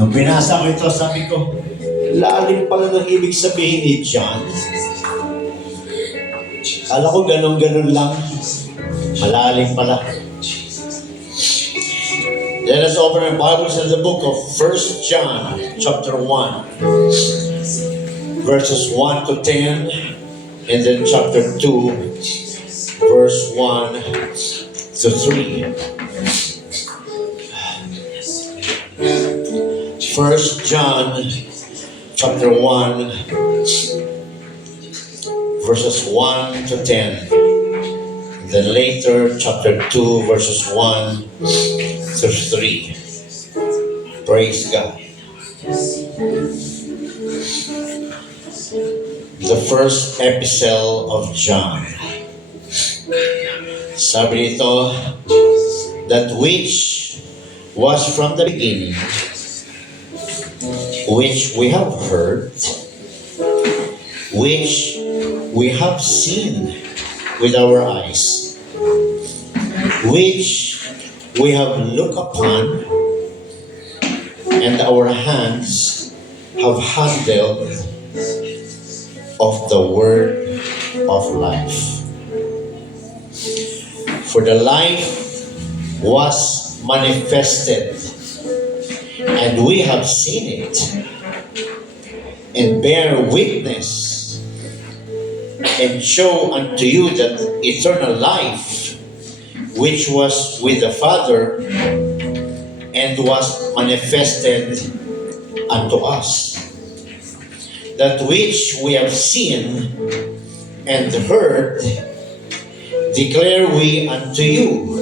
Nung binasa ko ito, sabi ko, lalim pala ng ibig sabihin ni John. Kala ko ganun-ganun lang. Malalim pala. Let us open our Bibles in the book of 1 John, chapter 1, verses 1 to 10, and then chapter 2, verse 1 to 3. 1 John, chapter 1, verses 1 to 10. Then later, chapter 2, verses 1 to 3. Praise God. The first epistle of John. Sabi nito, that which was from the beginning, which we have heard, which we have seen with our eyes, which we have looked upon, and our hands have handled of the word of life. For the life was manifested, and we have seen it, and bear witness, and show unto you that eternal life, which was with the Father, and was manifested unto us. That which we have seen and heard, declare we unto you,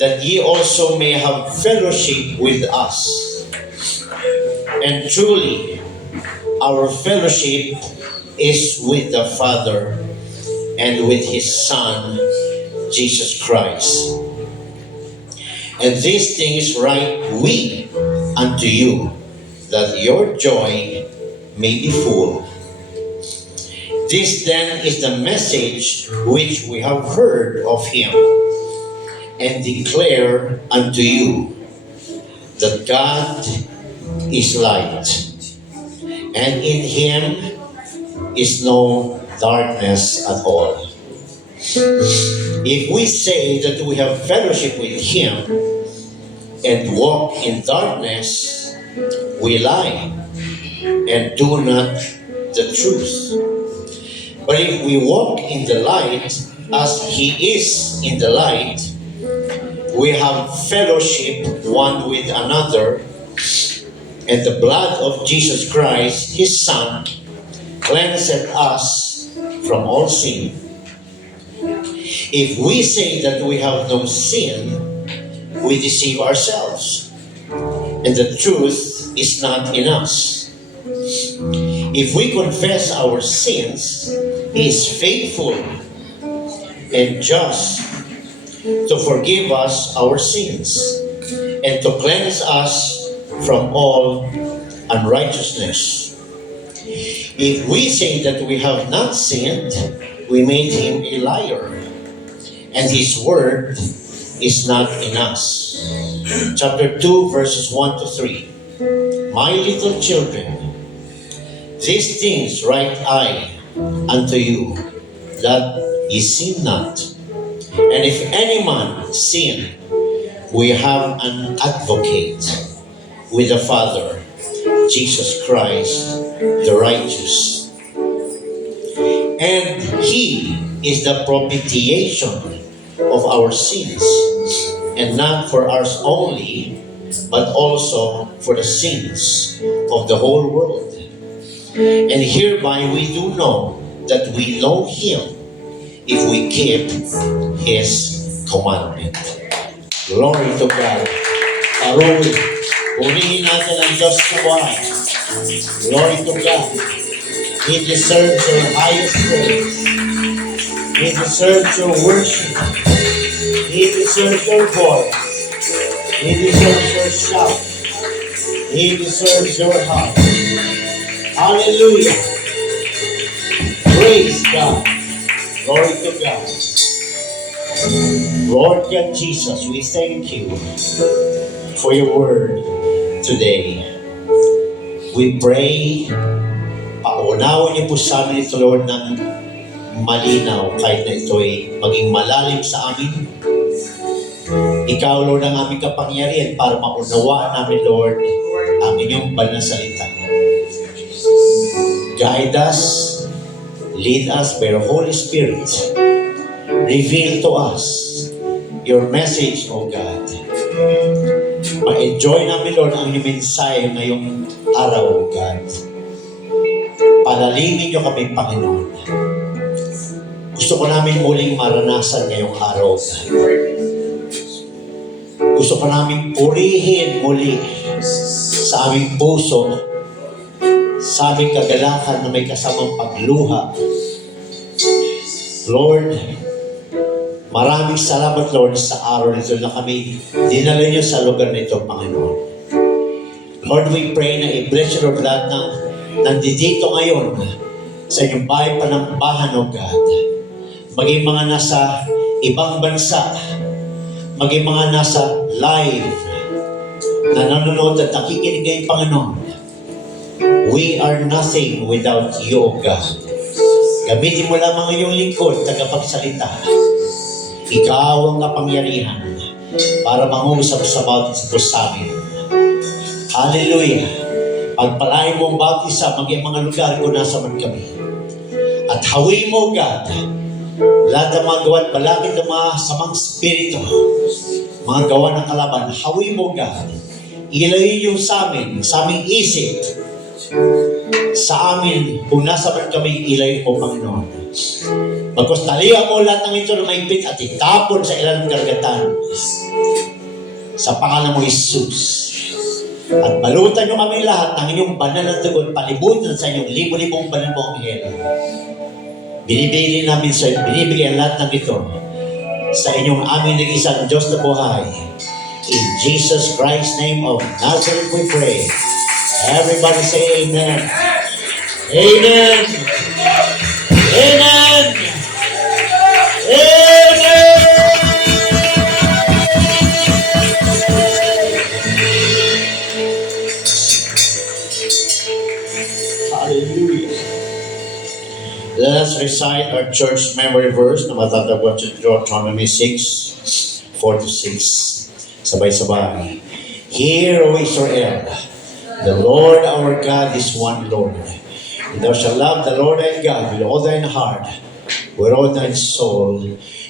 that ye also may have fellowship with us. And truly, our fellowship is with the Father and with His Son, Jesus Christ. And these things write we unto you, that your joy may be full. This then is the message which we have heard of Him, and declare unto you, that God is light, and in Him is no darkness at all. If we say that we have fellowship with Him and walk in darkness, we lie and do not the truth. But if we walk in the light as He is in the light, we have fellowship one with another, and the blood of Jesus Christ, His Son, cleanseth us from all sin. If we say that we have no sin, we deceive ourselves, and the truth is not in us. If we confess our sins, He is faithful and just to forgive us our sins and to cleanse us from all unrighteousness. If we say that we have not sinned, we made Him a liar, and His word is not in us. Chapter 2, verses 1 to 3. My little children, these things write I unto you, that ye sin not. And if any man sin, we have an advocate with the Father, Jesus Christ, the righteous. And He is the propitiation of our sins, and not for ours only, but also for the sins of the whole world. And hereby we do know that we know Him, if we keep His commandment. Glory to God. Arumi, purihin natin ang Diyos na buhay. Glory to God. He deserves your highest praise. He deserves your worship. He deserves your voice. He deserves your shout. He deserves your heart. Hallelujah. Praise God. Glory to God. Lord God Jesus, we thank you for your word. today. We pray, paunawan niyo po sa amin ito, Lord, ng malinaw kahit na ito ay maging malalim sa amin. Ikaw, Lord, ang aming kapangyarihan para maunawaan namin, Lord, ang inyong banal na salita. Guide us, lead us by your Holy Spirit. Reveal to us your message, O God. Ma-enjoy namin, Lord, ang inyong mensahe ngayong araw, O God. Palalimin niyo kami, Panginoon. Gusto ko namin muling maranasan ngayong araw, God. Gusto ko namin purihin muli sa aming puso, sa aming kagalakan na may kasamang pagluha. Lord, maraming salamat, Lord, sa araw nito na kami dinala niyo sa lugar nito, Panginoon. Lord, we pray na i-bless you, Lord, lahat ng nandito ngayon sa inyong bahay panambahan, O God. Maging mga nasa ibang bansa, maging mga nasa live na nanonood at nakikinig kayo, Panginoon. We are nothing without you, O God. Gamitin mo lamang iyong lingkod, tagapagsalita. Ikaw ang kapangyarihan para mangusap sa bawat isa sa amin. Hallelujah. Pagpalain mo ang bawat isa, maging mga lugar kung nasa man kami. At hawi mo, God, lahat ng mga gawa at balakid ng mga samang spirito, mga gawa ng kalaban, hawi mo, God. Ilayo yung sa amin, sa aming isip, sa amin, kung nasa man kami, ilayo mo, Panginoon. Bagkus talihan mo lahat ng ito na maipit at itapon sa ilang karagatan. Sa pangalan mo, Jesus. At balutan nyo kami lahat ng inyong banal na dugo, palibutan sa inyong libo-libong banal mo ang hel. Binibigyan namin sa binibigyan lahat ng ito sa inyong aming nag-isang Diyos na buhay. In Jesus Christ's name of Nazareth we pray. Everybody say amen. Amen. Amen. Amen. Hallelujah. Let us recite our church memory verse na matatagpuan sa Deuteronomy 6:4-6. Sabay-sabay. Hear, O Israel, the Lord our God is one Lord. And thou shalt love the Lord thy God with all thine heart, with all thine soul,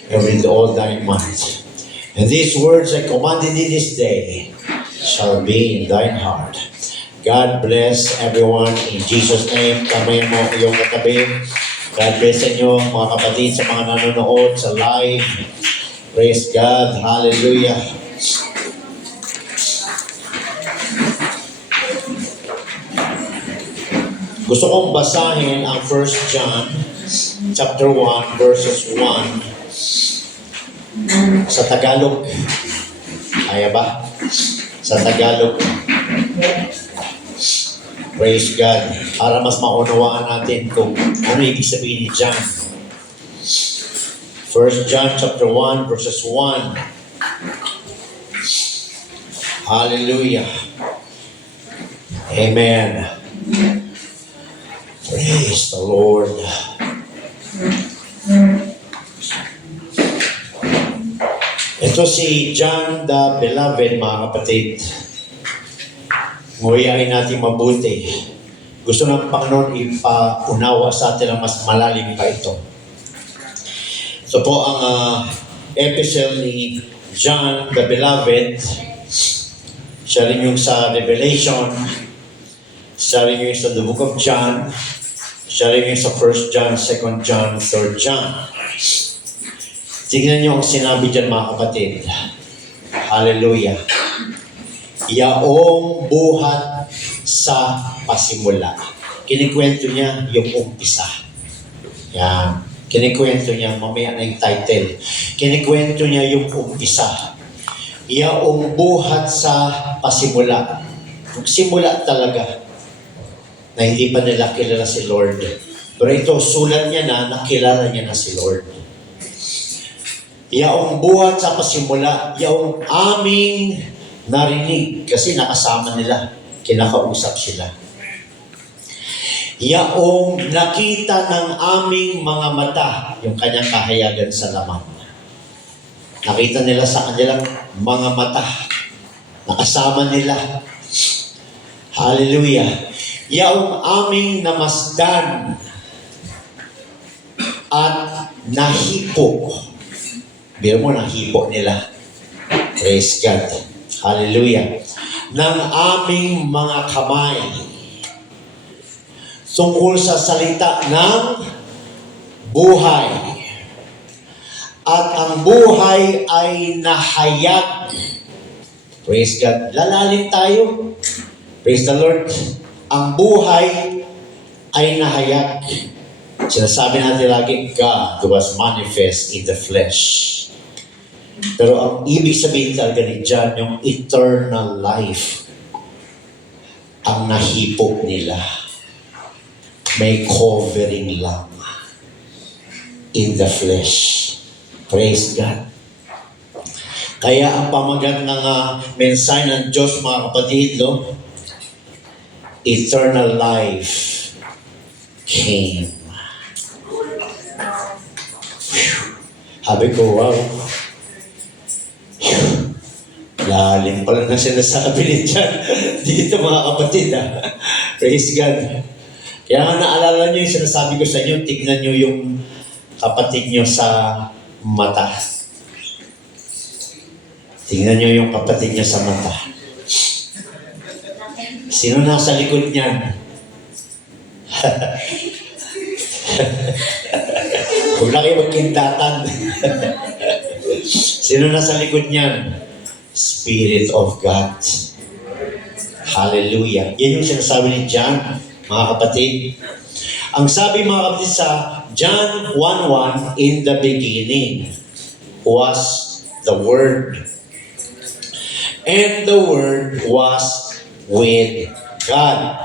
and with all thine might. And these words I commanded thee this day shall be in thine heart. God bless everyone in Jesus' name. Kamay mo iyong katabi. God bless sa inyo, mga kapatid, sa mga nanonood sa live. Praise God. Hallelujah. Gusto kong basahin ang 1 John chapter 1 verses 1 sa Tagalog. Kaya ba? Sa Tagalog. Praise God. Para mas maunawaan natin kung ano ibig sabihin ni John. 1 John chapter 1 verses 1. Hallelujah. Amen. Praise the Lord. Ito si John the Beloved, mga kapatid. Nguyain natin mabuti. Gusto ng Panginoon ipaunawa sa atin ang mas malalim pa ito. Ito po ang epistle ni John the Beloved. Siya rin yung sa Revelation. Siya rin yung sa the book of John. Siya rin yung sa 1 John, 2 John, 3 John. Tingnan niyo ang sinabi dyan, mga kapatid. Hallelujah. Yaong buhat sa pasimula. Kinikwento niya yung umpisa. Yan. Kinikwento niya, mamaya na yung title. Kinikwento niya yung umpisa. Yaong buhat sa pasimula. Simula talaga na hindi pa nila kilala si Lord. Pero ito, sulat niya na nakilala niya na si Lord. Yaong buhat sa pasimula, yaong aming narinig kasi nakasama nila, kinakausap sila. Yaong nakita ng aming mga mata, yung kanyang kahayagan sa laman. Nakita nila sa kanilang mga mata. Nakasama nila. Hallelujah. Yaong aming namasdan at nahipo. Biro mo, nahipo nila. Praise God. Hallelujah. Ng aming mga kamay tungkol sa salita ng buhay. At ang buhay ay nahayag. Praise God. Lalalim tayo. Praise the Lord. Ang buhay ay nahayag. Sinasabi natin lagi, God was manifest in the flesh. Pero ang ibig sabihin talaga ni John, yung eternal life, ang nahipo nila. May covering lang in the flesh. Praise God. Kaya ang pamagat ng mensahe ng Diyos, mga kapatid, no? Eternal life came. Sabi ko, wow. Lalim pala na sinasabi ni John dito, mga kapatid. Praise God. Kaya nga naalala nyo yung sinasabi ko sa inyo, tignan nyo yung kapatid nyo sa mata. Tignan nyo yung kapatid nyo sa mata. Sino nasa likod niyan? Huwag na kayo magkintatan. Sino nasa likod niyan? Spirit of God. Hallelujah. Yan yung sinasabi ni John, mga kapatid. Ang sabi, mga kapatid, sa John 1:1, in the beginning was the Word. And the Word was with God.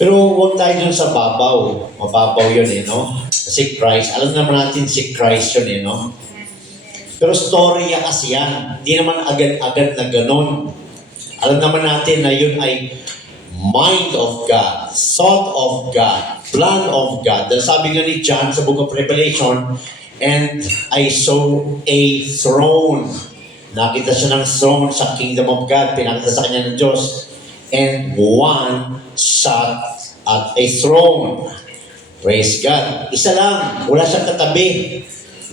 Pero huwag tayo dun sa babaw. Mababaw yun no? Si Christ. Alam naman natin si Christ yun no? Pero storya kasi yan. Hindi naman agad-agad na ganun. Alam naman natin na yun ay mind of God, thought of God, plan of God. Dahil sabi nga ni John sa Book of Revelation, and I saw a throne. Nakita siya ng throne sa kingdom of God. Pinakita sa kanya ng Diyos. And one sat at a throne. Praise God. Isa lang. Wala siyang katabi.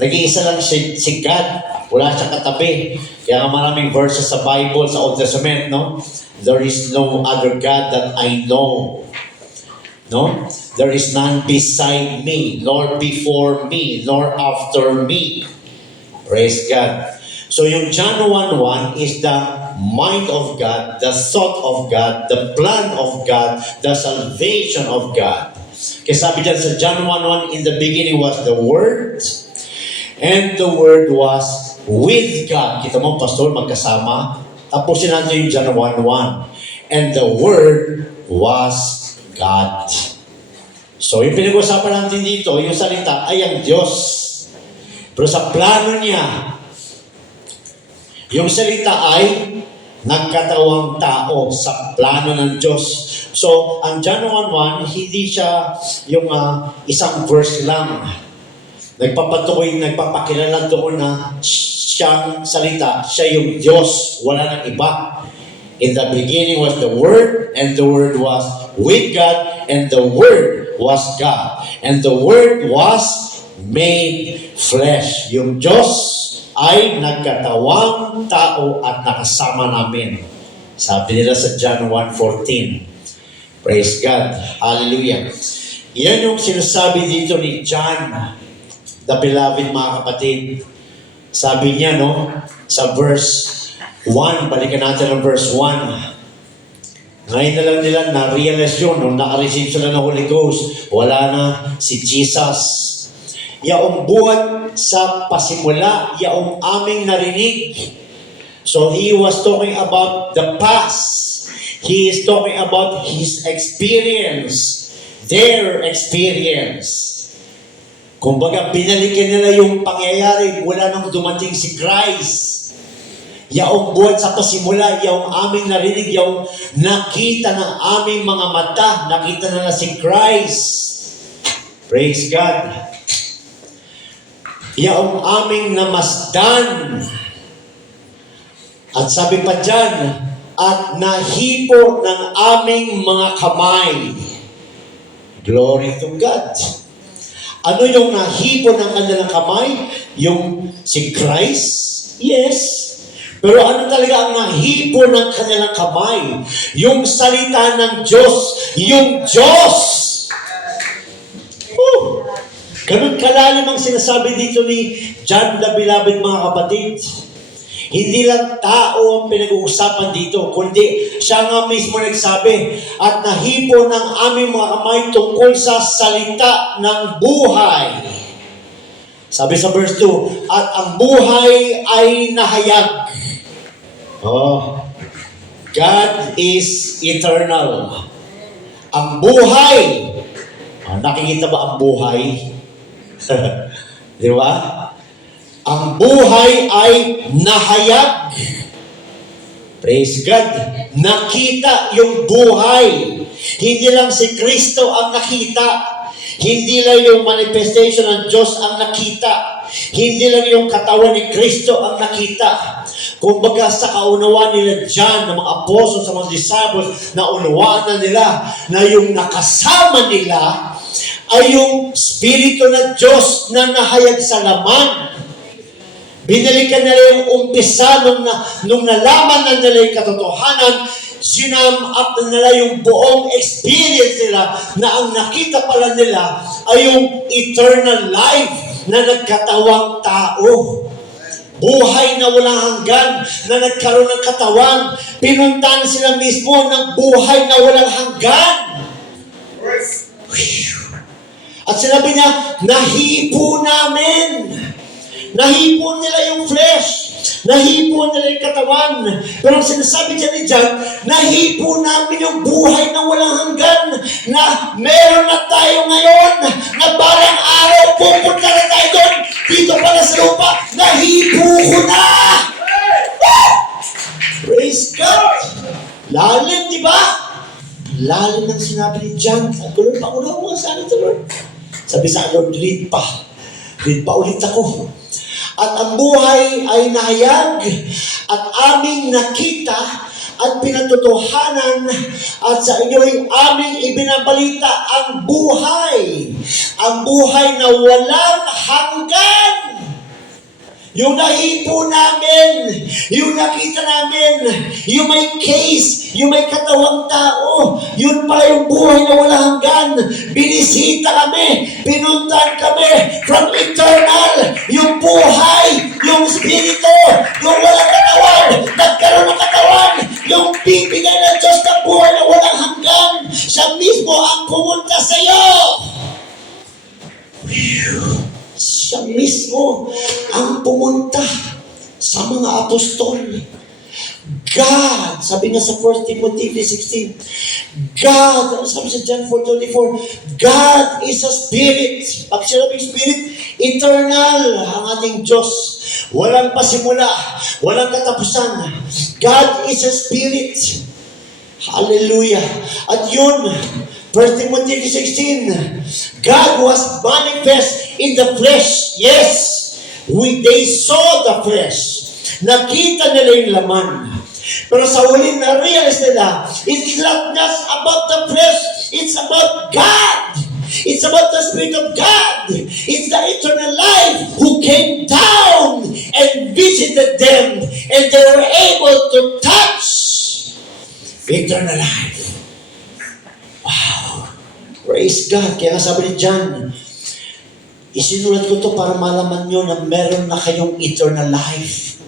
Nag-iisa lang si God. Wala siyang katabi. Kaya nga maraming verses sa Bible, sa Old Testament, no? There is no other God that I know. No? There is none beside me, nor before me, nor after me. Praise God. So yung John 1:1 is the mind of God, the thought of God, the plan of God, the salvation of God. Kaya sabi dyan sa John 1:1, in the beginning was the Word, and the Word was with God. Kita mo, Pastor, magkasama. Tapusin natin yung John 1:1. And the Word was God. So yung pinag-usapan natin dito, yung salita ay ang Diyos. Pero sa plano niya, yung salita ay nagkatawang tao sa plano ng Diyos. So, ang John 1:1, hindi siya yung isang verse lang. Nagpapatukoy, nagpapakilala doon na siyang salita, siya yung Diyos, wala nang iba. In the beginning was the Word, and the Word was with God, and the Word was God. And the Word was made flesh. Yung Diyos ay nagkatawang tao at nakasama namin. Sabi nila sa John 1:14. Praise God. Hallelujah. Yan yung sinasabi dito ni John, the beloved, mga kapatid. Sabi niya, no, sa verse 1, balikan natin ang verse 1. Ngayon na lang nila na-realize yun, nung naka-receive sila ng Holy Ghost, wala na si Jesus. Yaong buhat sa pasimula, yaong aming narinig. So he was talking about the past. He is talking about his experience, their experience. Kumbaga, binalikan nila yung pangyayari mula nung dumating si Christ. Yaong buwan sa pasimula, yaong aming narinig, yaong nakita ng aming mga mata, nakita na si Christ. Praise God. Yaong aming namasdan. At sabi pa dyan, at nahipo ng aming mga kamay. Glory to God. Ano yung nahipo ng kanilang kamay? Yung si Christ? Yes. Pero ano talaga ang nahipo ng kanilang kamay? Yung salita ng Diyos. Yung Diyos. Ganun kalalim ang sinasabi dito ni John the Beloved, mga kapatid. Hindi lang tao ang pinag-uusapan dito, kundi siya nga mismo nagsabi, at nahipo ng aming mga kamay tungkol sa salita ng buhay. Sabi sa verse 2, at ang buhay ay nahayag. Oh, God is eternal. Ang buhay. Nakikita ba ang buhay? Di ba? Ang buhay ay nahayag. Praise God. Nakita yung buhay. Hindi lang si Kristo ang nakita. Hindi lang yung manifestation ng Diyos ang nakita. Hindi lang yung katawan ni Kristo ang nakita. Kumbaga sa kaunawaan nila dyan, ng mga apostol, sa mga disciples, na unawaan na nila na yung nakasama nila ay yung Espiritu ng Diyos na nahayag sa laman. Binalikan nila yung umpisa nung nalaman na nila yung katotohanan, sinam up na nila yung buong experience nila na ang nakita pala nila ay yung eternal life na nagkatawang tao. Buhay na walang hanggan na nagkaroon ng katawan. Pinuntahan sila mismo ng buhay na walang hanggan. At sinabi niya, nahipo namin. Nahipo nila yung flesh. Nahipo nila yung katawan. Pero ang sinasabi dyan ni John, nahipo namin yung buhay na walang hanggan. Na meron na tayo ngayon. Na balang araw pupunta na tayo doon. Dito pala sa lupa. Nahipo ko na. Praise God. Lalim, di ba? Lalim ng sinabi ni John. Lord, paunaw mo sa akin ito, Lord. Sabi sa Lord, read pa. Read pa ulit ako. At ang buhay ay nahayag at aming nakita at pinatotohanan at sa inyo ay aming ibinabalita ang buhay. Ang buhay na walang hanggan. Yung nahipo namin, yung nakita namin, yung may case, yung may katawang tao, yun pala yung buhay na walang hanggan. Binisita kami, pinuntan kami from eternal, yung buhay, yung spirito, yung walang katawan, nagkaroon ng katawan, yung bibigay ng Diyos ng buhay na walang hanggan. Siya mismo ang pumunta sa iyo. Siya mismo ang pumunta sa mga apostol. God, sabi nga sa 1 Timothy 3:16, God, sabi sa John 4:24, God is a spirit. Pag sinabing spirit, eternal ang ating Diyos. Walang pasimula, walang katapusan. God is a spirit. Hallelujah. At yun, 1 Timothy 3:16, God was manifest in the flesh. Yes, they saw the flesh. Nakita nila yung laman. Pero sa huli na-realize nila, it's not just about the flesh, it's about God. It's about the Spirit of God. It's the eternal life who came down and visited them, and they were able to touch eternal life. Wow. Praise God. Kaya nga sabi ni John, isinulat ko to para malaman nyo na meron na kayong eternal life.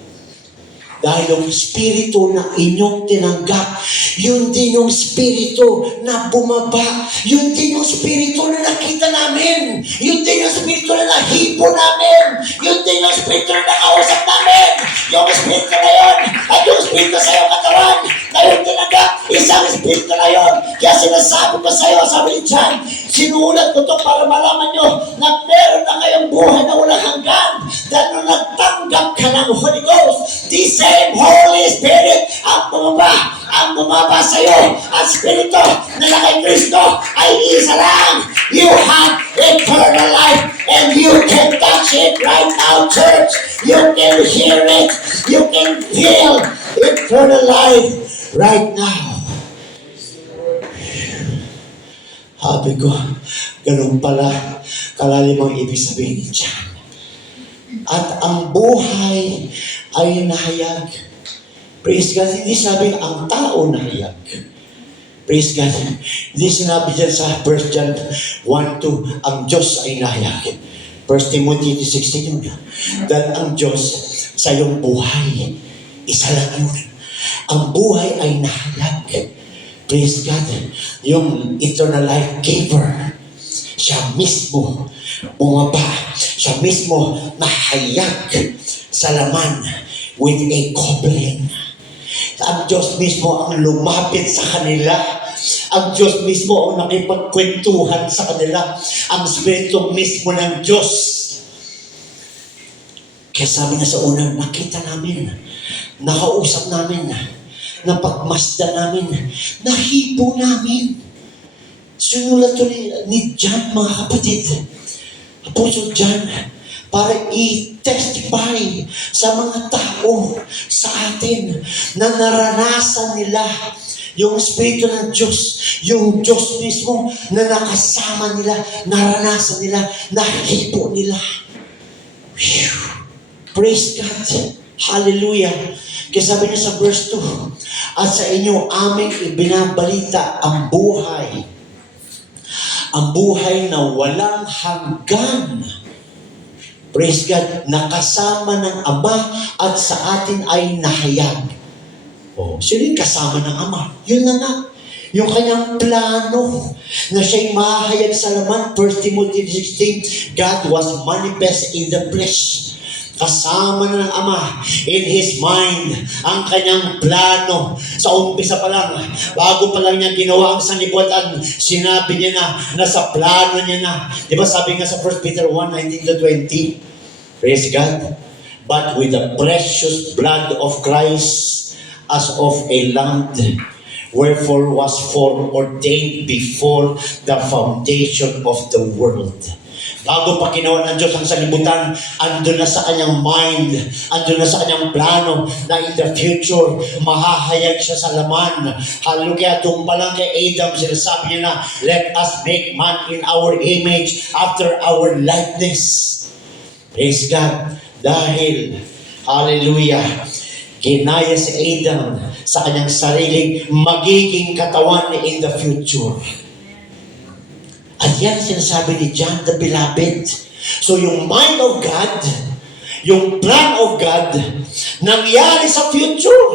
Dahil yung spirito na inyong tinanggap, yun din yung spirito na bumaba. Yun din yung spirito na nakita namin. Yun din yung spirito na nahipo namin. Yun din yung spirito na nakausap namin. Yung spirito na yun, at yung spirito sa iyong katawan, na yung tinanggap, isang spirito na yun. Kaya sinasabi ko sa iyo, sabi ni John, Sinulat ko to para malaman nyo na meron na kayong buhay na walang hanggan. Dahil nung nagtanggap ka ng Holy Ghost, the same Holy Spirit ang bumaba sa'yo. Ang Espiritu na kay Kristo ay isa lang. You have eternal life and you can touch it right now, church. You can hear it. You can feel eternal life right now. Sabi ko, ganun pala kalalim ang ibig sabihin dyan. At ang buhay ay nahayag. Praise God, hindi sabi ang tao nahayag. Praise God. Hindi sinabi dyan sa 1 John 1:2, ang Diyos ay nahayag. 1 Timothy 16, dahil ang Diyos sa iyong buhay, isa lang yun. Ang buhay ay nahayag. Praise God. Yung eternal life giver, siya mismo bumaba. Siya mismo nahayag sa laman with a covering. Ang Diyos mismo ang lumapit sa kanila. Ang Diyos mismo ang nakipagkwentuhan sa kanila. Ang Espiritu mismo ng Diyos. Kaya sabi niya sa una, nakita namin, nakausap namin, napagmasdan namin, nahipo namin. Sinulat to ni John, mga kapatid, Apostle John, para i-testify sa mga tao sa atin na naranasan nila yung Espiritu ng Diyos, yung Diyos mismo na nakasama nila, naranasan nila, nahipo nila. Whew. Praise God. Hallelujah. Kaya sabi niya sa verse 2, at sa inyo aming ibinabalita ang buhay na walang hanggan. Praise God, nakasama ng Ama at sa atin ay nahayag. Oh, sino yung kasama ng Ama? Yun na nga. Yung kanyang plano na siya'y mahayag sa laman. 1 Timothy 16, God was manifest in the flesh. Kasama na ng Ama in His mind ang kanyang plano. Sa umpisa pa lang, bago pa lang niya ginawa ang sanlibutan, sinabi niya na, nasa plano niya na. Di ba sabi nga sa 1 Peter 1:19-20, praise God, but with the precious blood of Christ as of a lamb, wherefore was foreordained before the foundation of the world. Bago pa ginawa ng Diyos ang sanlibutan, andun na sa kanyang mind, andun na sa kanyang plano na in the future, mahahayag siya sa laman. Hallelujah. Doon pa lang kay Adam, sinasabi niya na, let us make man in our image, after our likeness. Praise God. Dahil, hallelujah, kinaya si Adam sa kanyang sariling magiging katawan in the future. At yan sinasabi ni John the Beloved. So yung mind of God, yung plan of God, nangyari sa future.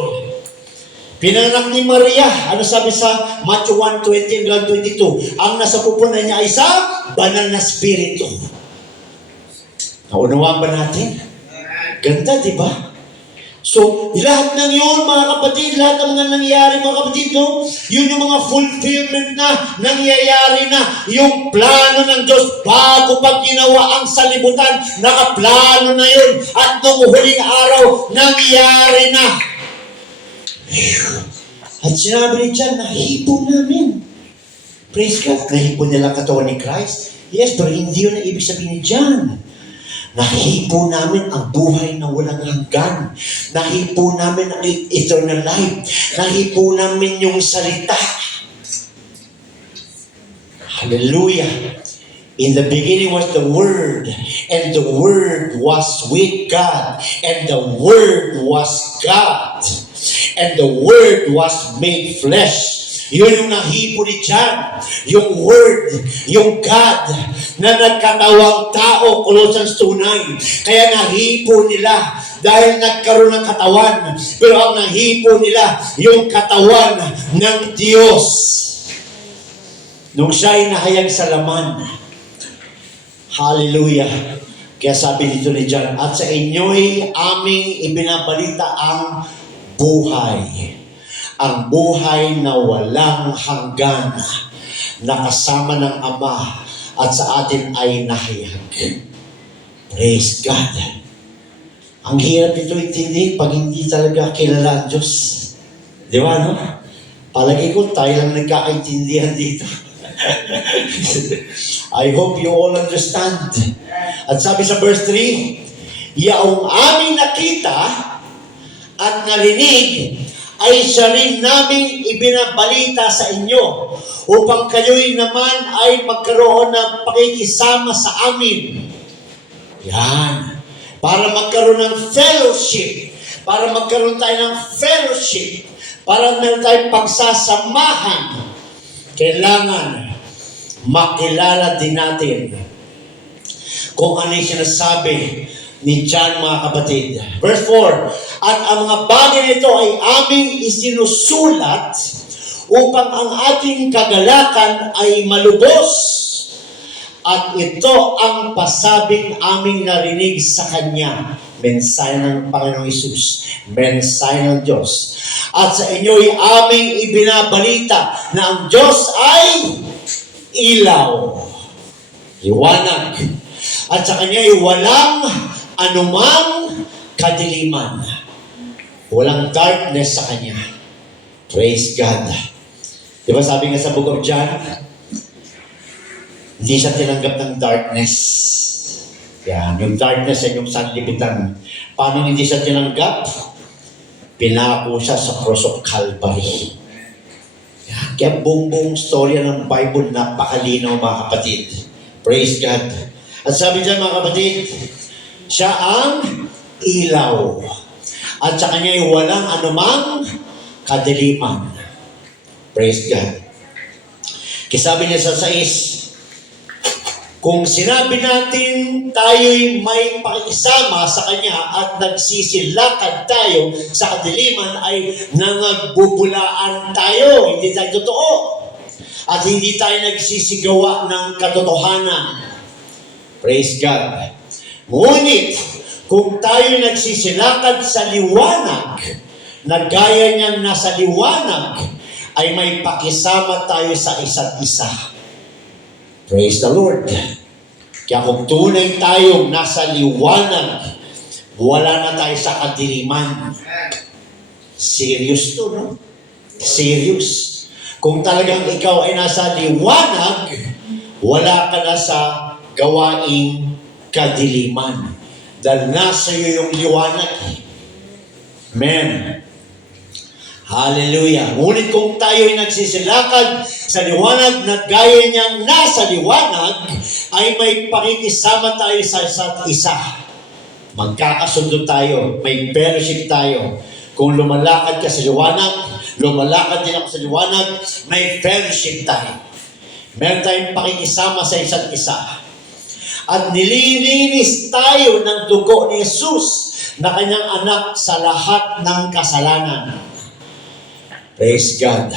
Pinanganak ni Maria, ano sabi sa Matthew 1:20-22, ang nasa pupunan niya ay sa banal na spirito. Naunawaan ba natin? Ganda, di ba? So, lahat ng yun, mga kapatid, lahat ng mga nangyayari, mga kapatid, no? Yun yung mga fulfillment na nangyayari na. Yung plano ng Diyos bago pa ginawa ang salibutan, nakaplano na yun. At nung huling araw, nangyayari na. At sinabi ni John, nahipo namin. Praise God, nahipo nila katawan ni Christ. Yes, pero hindi yun ang ibig sabihin ni John. Nahipo namin ang buhay na walang hanggan. Nahipo namin ang eternal life. Nahipo namin yung salita. Hallelujah. In the beginning was the Word, and the Word was with God, and the Word was God, and the Word was made flesh. Yun yung nahipo ni John, yung Word, yung God, na nagkatawang tao, Colossians 2:9. Kaya nahipo nila dahil nagkaroon ng katawan. Pero ang nahipo nila, yung katawan ng Diyos. Nung siya ay nahayag sa laman. Hallelujah. Kaya sabi dito ni John, at sa inyo'y aming ibinabalita ang buhay. Ang buhay na walang hanggan. na kasama ng Ama at sa atin ay nahayag. Praise God. Ang hirap ito intindihin pag hindi talaga kilala ang Diyos. Di ba, no? Palagi ko tayo lang nagkakaintindihan dito. I hope you all understand. At sabi sa verse 3, yaong aming nakita at narinig ay siya rin naming ibinabalita sa inyo upang kayo'y naman ay magkaroon ng pakikisama sa amin. Yan. Para magkaroon ng fellowship. Para magkaroon tayo ng fellowship. Para meron tayong pagsasamahan. Kailangan makilala din natin kung ano yung sinasabi ni John, mga kapatid. Verse 4, at ang mga bagay nito ay aming isinusulat upang ang ating kagalakan ay malubos. At ito ang pasabing aming narinig sa Kanya. Mensahe ng Panginoong Hesus. Mensahe ng Diyos. At sa inyo'y aming ibinabalita na ang Diyos ay ilaw. Liwanag. At sa Kanya'y walang anumang kadiliman. Walang darkness sa Kanya. Praise God. Di ba sabi nga sa Book of John, hindi siya tinanggap ng darkness. Yan, yung darkness ay yung sanlibutan. Paano hindi siya tinanggap? Pinako siya sa cross of Calvary. Yan. Kaya buong storya ng Bible, napakalinaw, mga kapatid. Praise God. At sabi dyan, mga kapatid, siya ang ilaw. At sa Kanya ay walang anumang kadiliman. Praise God. Kisabi niya sa 6, kung sinabi natin tayo'y may pakisama sa Kanya at nagsisilakad tayo sa kadiliman ay nangagbubulaan tayo. Hindi tayo totoo. At hindi tayo nagsisigawa ng katotohanan. Praise God. Ngunit, kung tayo nagsisilakad sa liwanag, na gaya niyang nasa liwanag, ay may pakisama tayo sa isa't isa. Praise the Lord. Kaya kung tunay tayong nasa liwanag, wala na tayo sa kadiliman. Serious to, no? Serious. Kung talagang ikaw ay nasa liwanag, wala ka na sa gawaing kadiliman. Dahil nasa iyo yung liwanag. Amen. Hallelujah. Ngunit kung tayo ay nagsisilakad sa liwanag na gaya niyang nasa liwanag, ay may pakikisama tayo sa isa't isa. Magkakasundo tayo, may fellowship tayo. Kung lumalakad ka sa liwanag, lumalakad din ako sa liwanag, may fellowship tayo. Meron tayong pakikisama sa isa't isa. At nililinis tayo ng dugo ni Jesus na Kanyang anak sa lahat ng kasalanan. Praise God.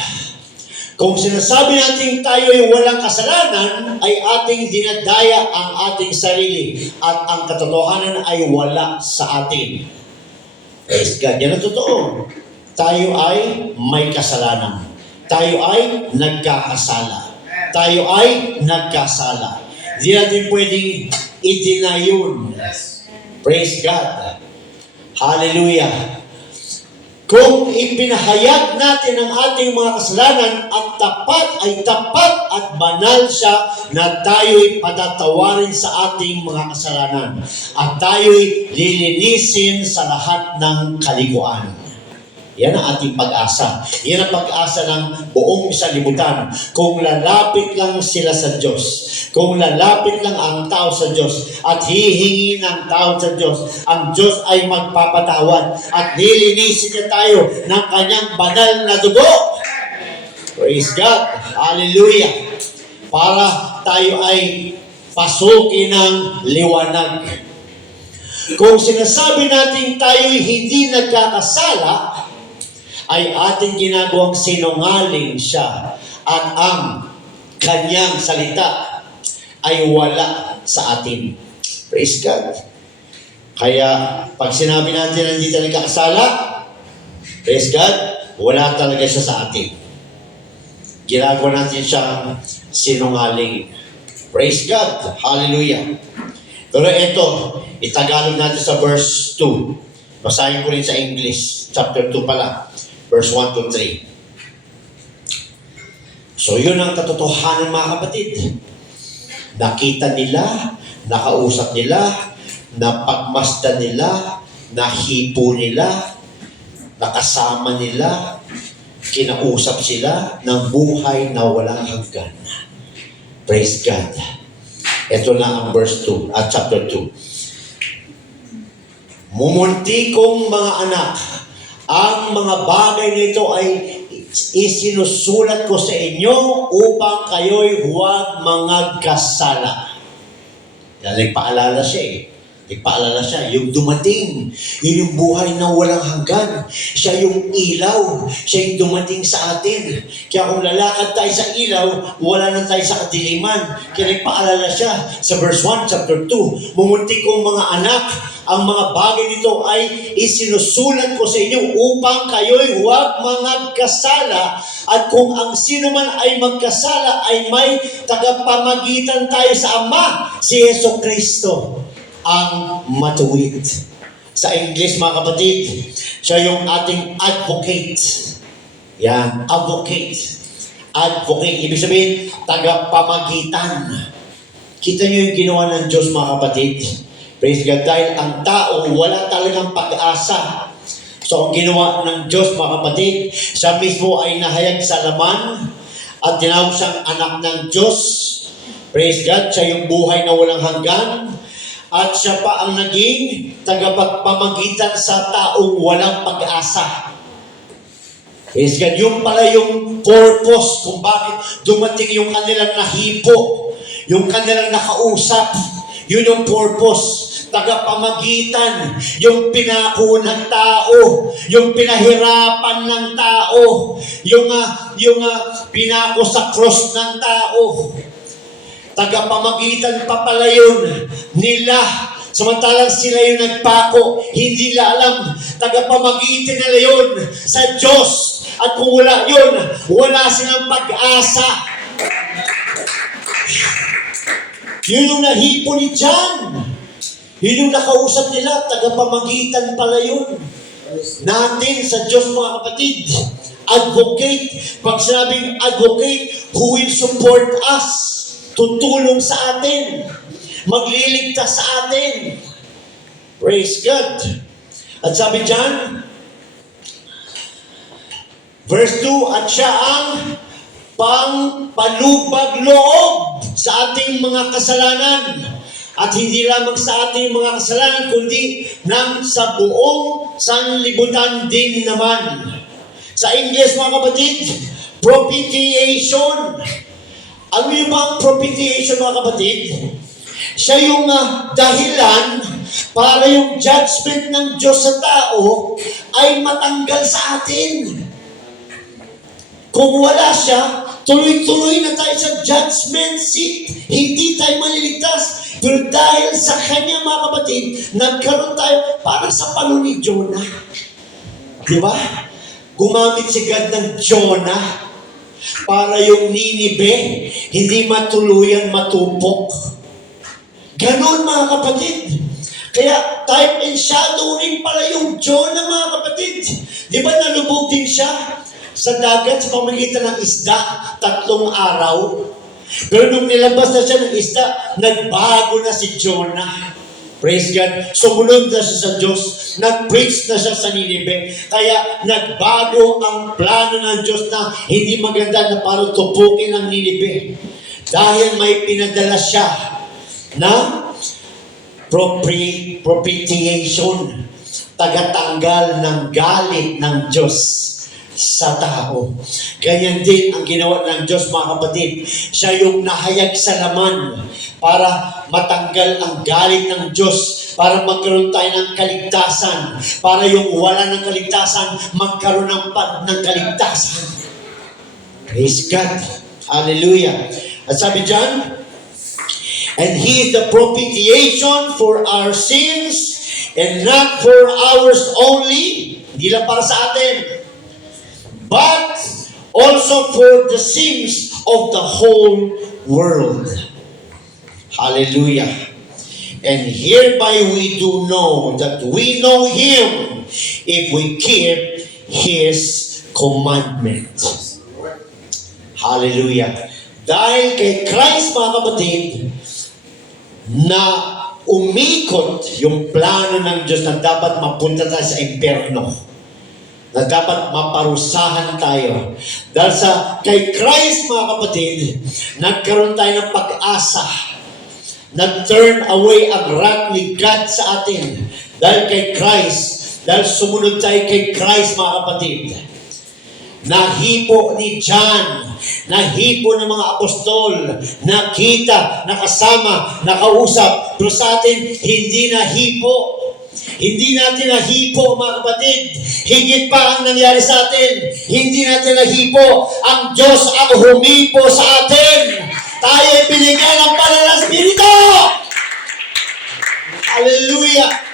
Kung sinasabi natin tayo ay walang kasalanan, ay ating dinadaya ang ating sarili at ang katotohanan ay wala sa atin. Praise God. Yan ang totoo. Tayo ay may kasalanan. Tayo ay nagkakasala. Tayo ay nagkasala. Hindi natin pwedeng i-deny yun. Praise God. Hallelujah. Kung ipinahayag natin ang ating mga kasalanan at tapat ay tapat at banal siya na tayo'y patatawarin sa ating mga kasalanan at tayo'y lilinisin sa lahat ng kaliguan. Yan ang ating pag-asa. Yan ang pag-asa ng buong sanlibutan. Kung lalapit lang sila sa Diyos, kung lalapit lang ang tao sa Diyos at hihingi ng tao sa Diyos, ang Diyos ay magpapatawad at lilinisin niya tayo ng Kanyang banal na dugo. Praise God. Hallelujah. Para tayo ay pasukin ng liwanag. Kung sinasabi natin tayo'y hindi nagkakasala, ay ating ginagawang sinungaling siya at ang Kanyang salita ay wala sa atin. Praise God. Kaya pag sinabi natin na hindi tayo nagkakasala, praise God, wala talaga siya sa atin. Ginagawa natin siya sinungaling. Praise God. Hallelujah. Pero ito, itagalog natin sa verse 2. Basahin ko rin sa English. Chapter 2 pala. Verse 1 to 3. So yun ang katotohanan mga kapatid. Nakita nila, nakausap nila, napagmasdan nila, nahipo nila, nakasama nila, kinausap sila ng buhay na walang hanggan. Praise God. Ito na ang verse 2 at chapter 2. Mumunti kong mga anak, ang mga bagay nito ay isinusulat ko sa inyo upang kayo'y huwag magkasala. Nagpaalala siya eh. Nagpaalala siya, yung dumating, yun yung buhay na walang hanggan. Siya yung ilaw, siya yung dumating sa atin. Kaya kung lalakad tayo sa ilaw, wala na tayo sa kadiliman. Kaya nagpaalala siya sa verse 1, chapter 2, mumunti kong mga anak, ang mga bagay nito ay isinusulat ko sa inyo upang kayo'y huwag magkasala. At kung ang sino man ay magkasala ay may tagapamagitan tayo sa Ama, si Yesu Kristo ang matuwid. Sa English mga kapatid, siya yung ating advocate. Yan, advocate. Advocate, ibig sabihin, tagapamagitan. Kita niyo yung ginawa ng Diyos mga kapatid. Praise God, dahil ang tao wala talagang pag-asa. So ang ginawa ng Diyos mga kapatid, siya mismo ay nahayag sa laman at tinawag siyang anak ng Diyos. Praise God, siya yung buhay na walang hanggan. At siya pa ang naging tagapagpamagitan sa taong walang pag-asa. Praise God. Yung pala yung purpose kung bakit dumating yung kanilang nahipo, yung kanilang nakausap. Yun yung purpose. Tagapamagitan, yung pinako ng tao, yung pinahirapan ng tao, yung pinako sa cross ng tao. Tagapamagitan pa pala yun nila. Samantalang sila yung nagpako, hindi nila alam. Tagapamagitan nila yun sa Diyos. At kung wala yun, wala silang pag-asa. Yun yung nahipo ni John. Yun yung nakausap nila, tagapamagitan pala yun. Natin sa Diyos mga kapatid. Advocate. Pag sinabing advocate, who will support us? Tutulong sa atin. Magliligtas sa atin. Praise God. At sabi dyan, verse 2, at siya ang pangpalubag loob sa ating mga kasalanan. At hindi lamang sa ating mga kasalanan, kundi nang sa buong sanlibutan din naman. Sa English mga kapatid, propitiation. Ano yung bang propitiation mga kapatid? Siya yung dahilan para yung judgment ng Diyos sa tao ay matanggal sa atin. Kung wala siya, tuloy-tuloy na tayo sa judgment seat. Hindi tayo maliligtas. Pero dahil sa Kanya mga kapatid, nagkaroon tayo para sa palo ni Jonah. Di ba? Gumamit si God ng Jonah para yung Ninive hindi matuluyan matupok. Ganon mga kapatid. Kaya type and shadow rin pala yung Jonah mga kapatid. Di ba nalubog din siya sa dagat sa pamagitan ng isda 3 araw? Pero nung nilabas na siya ng isda, nagbago na si Jonah. Praise God. Sumunod na siya sa Diyos. Nag-preach na siya sa Ninive. Kaya nagbago ang plano ng Diyos na hindi maganda na parang tupukin ang Ninive. Dahil may pinadala siya na propitiation. Tagatanggal ng galit ng Diyos sa tao. Ganyan din ang ginawa ng Diyos mga kapatid. Siya yung nahayag sa laman para matanggal ang galit ng Diyos, para magkaroon tayo ng kaligtasan, para yung wala ng kaligtasan, magkaroon ng kaligtasan. Praise God. Hallelujah. At sabi dyan, and He is the propitiation for our sins, and not for ours only, hindi lang para sa atin, but also for the sins of the whole world. Hallelujah. And hereby we do know that we know Him if we keep His commandment. Hallelujah. Dahil kay Christ, mga kapatid, na umikot yung plano ng Diyos na dapat mapunta tayo sa impyerno, na dapat maparusahan tayo. Dahil sa kay Christ, mga kapatid, nagkaroon tayo ng pag-asa. Nag-turn away ang wrath ni God sa atin. Dahil kay Christ, dahil sumunod tayo kay Christ, mga kapatid. Nahipo ni John, nahipo ng mga apostol, nakita, nakasama, nakausap. Pero sa atin, hindi nahipo. Hindi natin nahipo, mga kapatid. Higit pa ang nangyari sa atin. Hindi natin nahipo. Ang Diyos ang humipo sa atin. Tayo ay binigyan ng banal na Espiritu. Hallelujah.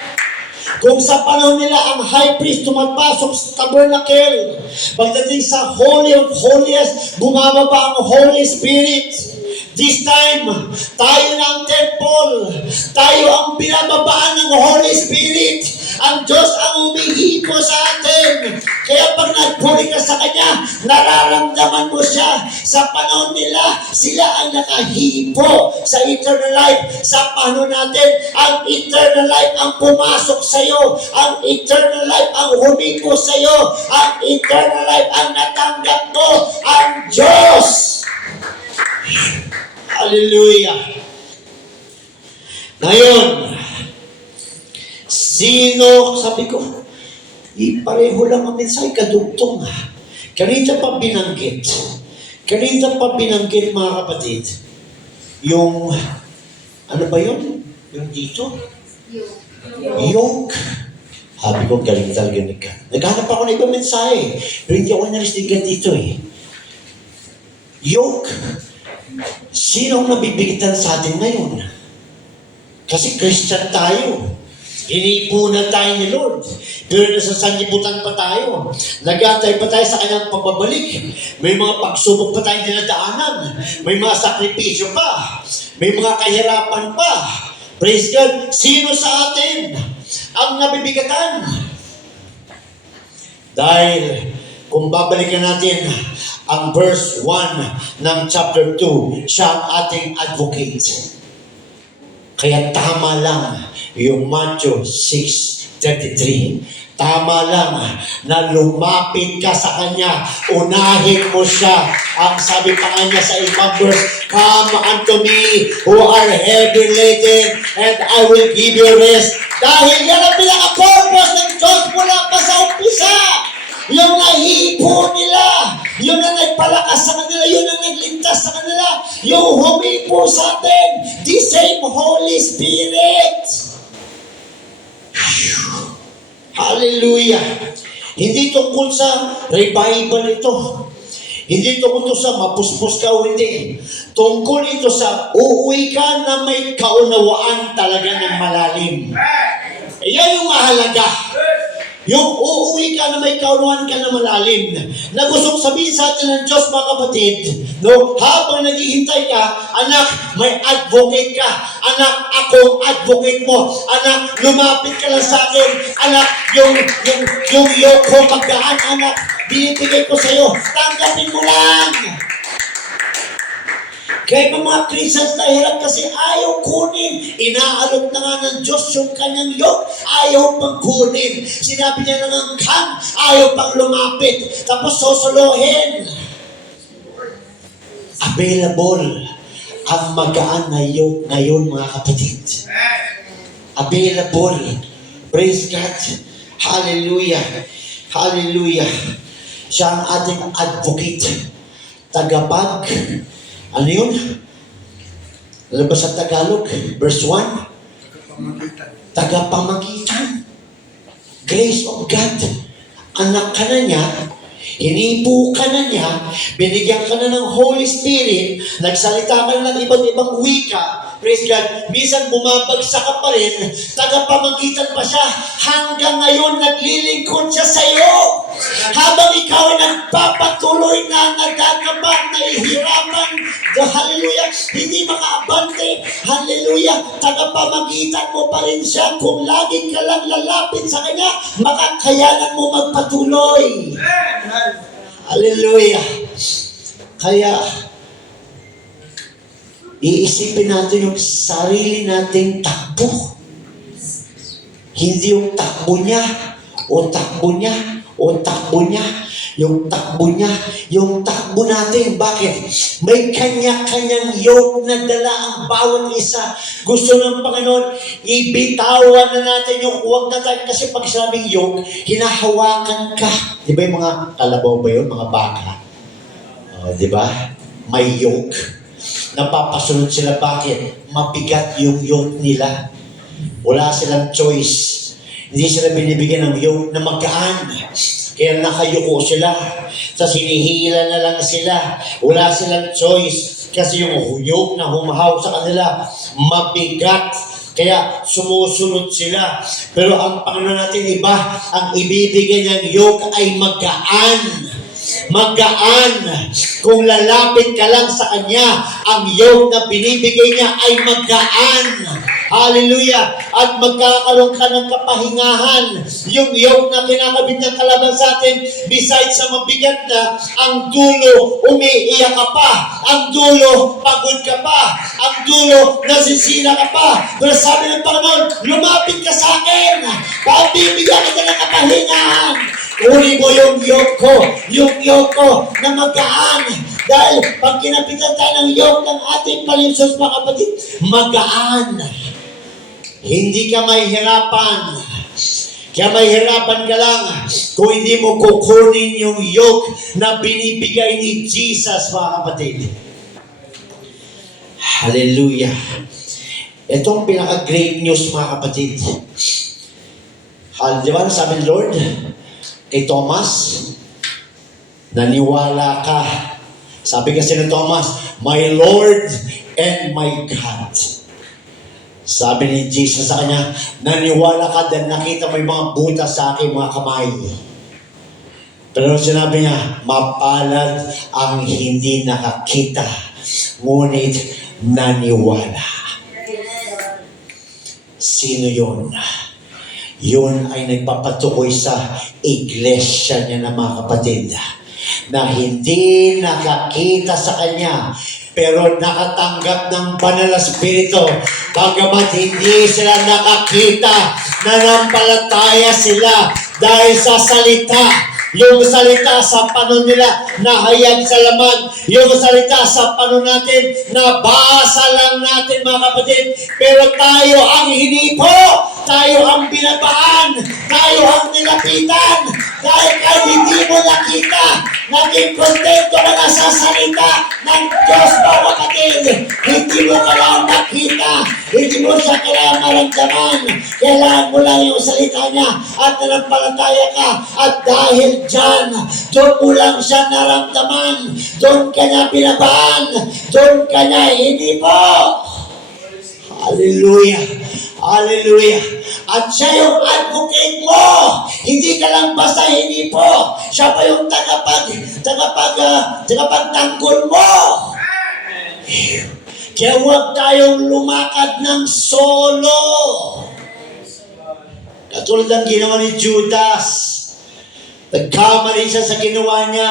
Kung sa panahon nila ang high priest tumagpasok sa tabernacle, pagdating sa Holy of Holies, bumababa ang Holy Spirit. This time, tayo na ang temple. Tayo ang binababaan ng Holy Spirit. Ang Diyos ang umihipo sa atin. Kaya pag nagpuri ka sa Kanya, nararamdaman mo siya. Sa panahon nila, sila ang nakahipo sa eternal life. Sa panahon natin, ang eternal life ang pumasok sa iyo. Ang eternal life ang humipo sa iyo. Ang eternal life ang natanggap mo. Ang Diyos. Hallelujah. Ngayon, sino, sabi ko, pareho lang ang mensahe, kadugtong ha. Kanina pa binanggit, mga kapatid, yung, ano ba yun? Yung dito? Yoke. Sabi ko, galing talaga naghanap ako ng ibang mensahe, pero hindi ako naristigan dito eh. Yoke. Sino ang nabibigitan sa atin ngayon? Kasi Christian tayo. Inipunan tayo ni Lord. Pero nasa sanlibutan pa tayo. Nag-aantay pa tayo sa kanyang pagbabalik. May mga pagsubok pa tayong dinadaanan. May mga sakripisyo pa. May mga kahirapan pa. Praise God. Sino sa atin ang nabibigatan? Dahil kung babalikan natin ang verse 1 ng chapter 2, siya ang ating advocate. Kaya tama lang yung Matthew 6:33. Tama lang na lumapit ka sa Kanya, unahin mo siya. Ang sabi pa nga niya sa ibang verse, come unto me who are heavy laden and I will give you rest. Dahil yan ang pinaka-purpose ng Diyos mula pa sa umpisa. Yung nahipo nila, yung na nagpalakas sa kanila, yung na nagligtas sa kanila, yung humipo sa atin, the same Holy Spirit. Hallelujah. Hindi tungkol sa revival ito. Hindi tungkol ito sa mapuspos ka o hindi. Tungkol ito sa uuwi ka na may kaunawaan talaga ng malalim. Yan yung mahalaga. Yung uuwi ka na may kaunawaan ka na malalim. Na gustong sabihin sa atin ng Diyos, mga kapatid, no, habang naghihintay ka, anak, may advocate ka. Anak, ako advocate mo. Anak, lumapit ka lang sa akin. Anak, yung yoke ko pagdaan, anak, binibigay ko sa'yo. Tanggapin mo lang. Kaya mga Christians na hirap kasi ayaw kunin. Inaalok na nga ng Diyos yung kanyang yoke. Ayaw pang kunin. Sinabi niya na ng come, ayaw pang lumapit. Tapos sosolohin. Available ang magaan na yoke ngayon, mga kapatid. Available. Praise God. Hallelujah. Hallelujah. Siya ang ating advocate. Tagapag. Ano yun? Lalabas sa Tagalog, verse 1. Tagapamagitan. Grace of God. Anak ka na niya, hinipo ka na niya, binigyan ka na ng Holy Spirit, nagsalita ka na ng ibang wika. Praise God. Minsan bumabagsak ka pa rin, tagapamagitan pa siya. Hanggang ngayon, naglilingkod siya sa iyo. Habang ikaw ay nagpapatuloy na nagkakabang, nahihirapan, Hallelujah. Hindi makaabante. Hallelujah. Tagapamagitan mo pa rin siya. Kung lagi ka lang lalapit sa Kanya, makakayanan mo magpatuloy. Hallelujah. Kaya, iisipin natin yung sarili nating takbo. Hindi yung takbo niya, o takbo niya, o takbo niya, yung takbo niya, yung takbo natin. Bakit? May kanya-kanyang yoke na dala ang bawat isa. Gusto ng Panginoon, ibitawan na natin yung huwag na tayo. Kasi pag sabing yoke, hinahawakan ka. Di ba yung mga kalabaw ba yun? Mga baka? Di ba? May yoke. Napapasunod sila. Bakit? Mabigat yung yoke nila. Wala silang choice. Hindi sila binibigyan ng yoke na magaan. Kaya nakayuko sila. Tapos hinihila na lang sila. Wala silang choice. Kasi yung yoke na humahaw sa kanila, mabigat. Kaya sumusunod sila. Pero ang Panginoon natin iba, ang ibibigay niyang yoke ay magaan. Magaan. Kung lalapit ka lang sa Kanya, ang yoke na binibigay niya ay magaan. Hallelujah. At magkakaroon ka ng kapahingahan. Yung yoke na kinakabit ng kalaban sa atin, besides sa mabigat na, ang dulo, umiiyak ka pa. Ang dulo, pagod ka pa. Ang dulo, nasisira ka pa. Pero sabi ng Panginoon, lumapit ka sa akin. Pabibigyan ka ng kapahingahan. Uri mo yung yoke ko na magaan. Dahil pag kinapitan tayo ng yoke ng ating Panginoon, mga kapatid, magaan. Hindi ka mahihirapan. Kaya mahihirapan ka lang kung hindi mo kukunin yung yoke na binibigay ni Jesus, mga kapatid. Hallelujah. Ito ang pinaka-great news, mga kapatid. Di ba sabi ng Lord kay Thomas, naniwala ka. Sabi kasi ni Thomas, my Lord and my God. Sabi ni Jesus sa kanya, naniwala ka dahil nakita mo yung mga butas sa aking mga kamay. Pero sinabi niya, mapalad ang hindi nakakita, ngunit naniwala. Sino yun? Yun ay nagpapatukoy sa iglesia niya na mga kapatid, na hindi nakakita sa Kanya, pero nakatanggap ng banal na Espiritu. Bagamat hindi sila nakakita, nanampalataya sila dahil sa salita. Yung salita sa panon nila, nahayag sa laman. Yung salita sa panon natin, nabasa lang natin, mga kapatid. Pero tayo ang hinipo, tayo ang binabaan, tayo ang nilapitan. Dahil kahit hindi mo nakita, naging kontento ka na sa salita ng Diyos, mga kapatid. Hindi mo kailangan nakita, hindi mo siya kailangan maramdaman. Kailangan mo lang yung salita niya at nanampalataya ka. At dahil dyan, doon mo lang siya naramdaman, doon ka niya binabaan, doon ka niya hinipo. Hallelujah! Hallelujah! At siya yung advocate mo. Hindi ka lang basta hinipo. Siya pa yung tagapagtanggol mo. Kaya huwag tayong lumakad ng solo. Katulad ng ginawa ni Judas. Nagkamali siya sa ginawa niya.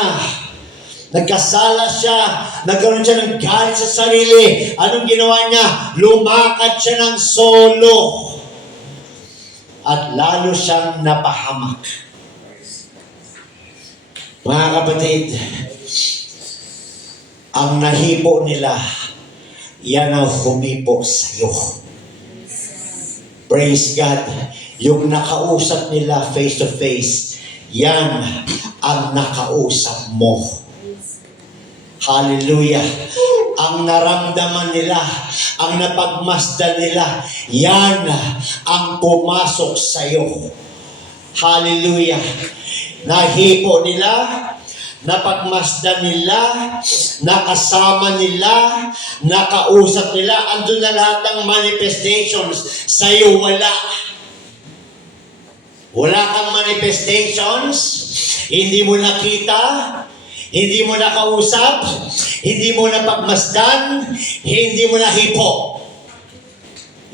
Nagkasala siya. Nagkaroon siya ng galit sa sarili. Anong ginawa niya? Lumakad siya ng solo. At lalo siyang napahamak. Mga kapatid, ang nahipo nila, yan ang humipo sa'yo. Praise God. Yung nakausap nila face to face, yan ang nakausap mo. Hallelujah. Ang naramdaman nila, ang napagmasdan nila, yan ang pumasok sa iyo. Hallelujah. Nahipo nila, napagmasdan nila, nakasama nila, nakausap nila, andun na lahat ng manifestations. Sa iyo wala. Wala kang manifestations, hindi mo nakita, hindi mo nakausap, hindi mo na pagmasdan, hindi mo na hipo.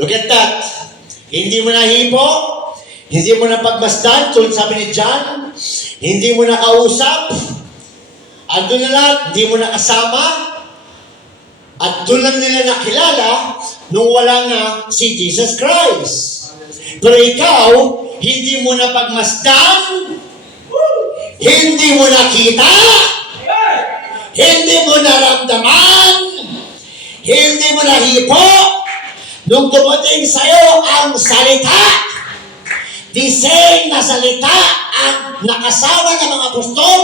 Look at that. Hindi mo na hipo, hindi mo na pagmasdan, tulad sabi ni John, hindi mo na kausap, andun na lang, hindi mo na kasama, at doon lang nila nakilala nung wala na si Jesus Christ. Pero ikaw, hindi mo na pagmasdan, hindi mo nakita, hindi mo naramdaman, hindi mo nahipo, nung dumating sa'yo ang salita, the same na salita ang nakasama ng mga apostol,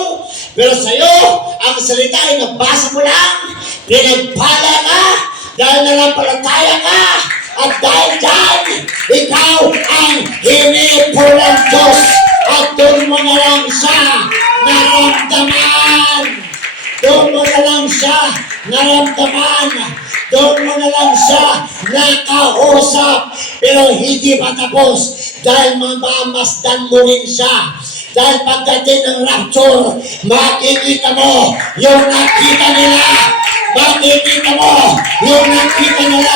pero sa'yo, ang salita ay nabasa mo lang, pinagpala ka, dahil nanampalataya ka, at dahil dyan, ikaw ang hinipo ng Diyos, at doon mo na lang siya naramdaman. Doon mo na lang siya naramdaman. Doon mo na lang siya nakausap. Pero hindi pa tapos dahil mamamasdan mo rin siya. Dahil pagdating ng rapture, makikita mo yung nakita nila. Makikita mo yung nakita nila.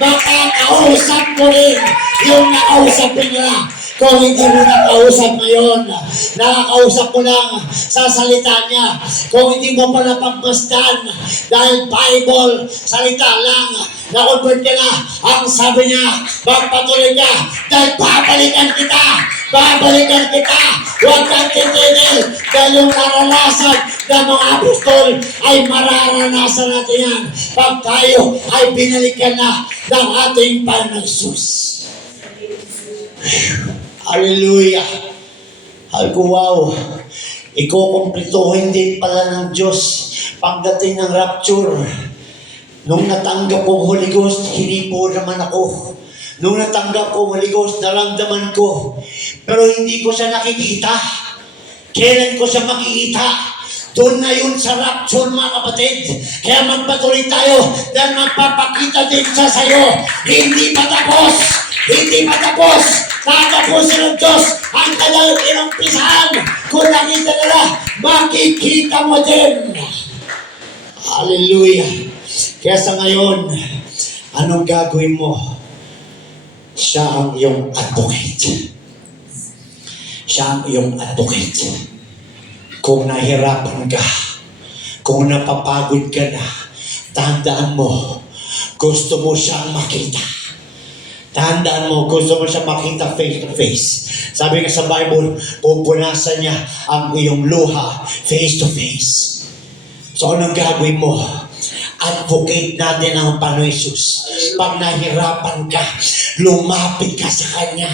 Makakausap mo rin yung nakausap nila. Kung hindi mo nakausap ngayon, nakakausap mo lang sa salita niya. Kung hindi mo pa napagmasdan, dahil Bible, salita lang, na-convert ka na, ang sabi niya, magpatuloy ka, dahil babalikan kita, babalikan kita, huwag kang titigil, dahil yung naranasan ng mga apostol ay mararanasan natin yan pag tayo ay binalikan na ng ating Panginoon Jesus. Hallelujah! Sabi ko, wow! Ikukumplituhin din pala ng Diyos pagdating ng rapture. Nung natanggap ko Holy Ghost, hinipo naman ako. Nung natanggap ko Holy Ghost, naramdaman ko. Pero hindi ko siya nakikita. Kailan ko siya makikita? Doon na yun sa rapture, mga kapatid. Kaya magpatuloy tayo dahil magpapakita din siya sa'yo. Hindi pa tapos! Hindi pa tapos! Tatapusin ng Diyos ang kanyang inumpisahan. Kung nakita nila, makikita mo din. Hallelujah! Kaya sa ngayon, anong gagawin mo? Siya ang iyong advocate. Siya ang iyong advocate. Kung nahirapan ka, kung napapagod ka na, tandaan mo, gusto mo siyang makita. Tandaan mo, gusto mo siyang makita face to face. Sabi nga sa Bible, pupunasan niya ang iyong luha face to face. So anong gagawin mo? Advocate natin ang Panginoon Jesus. Pag nahirapan ka, lumapit ka sa Kanya.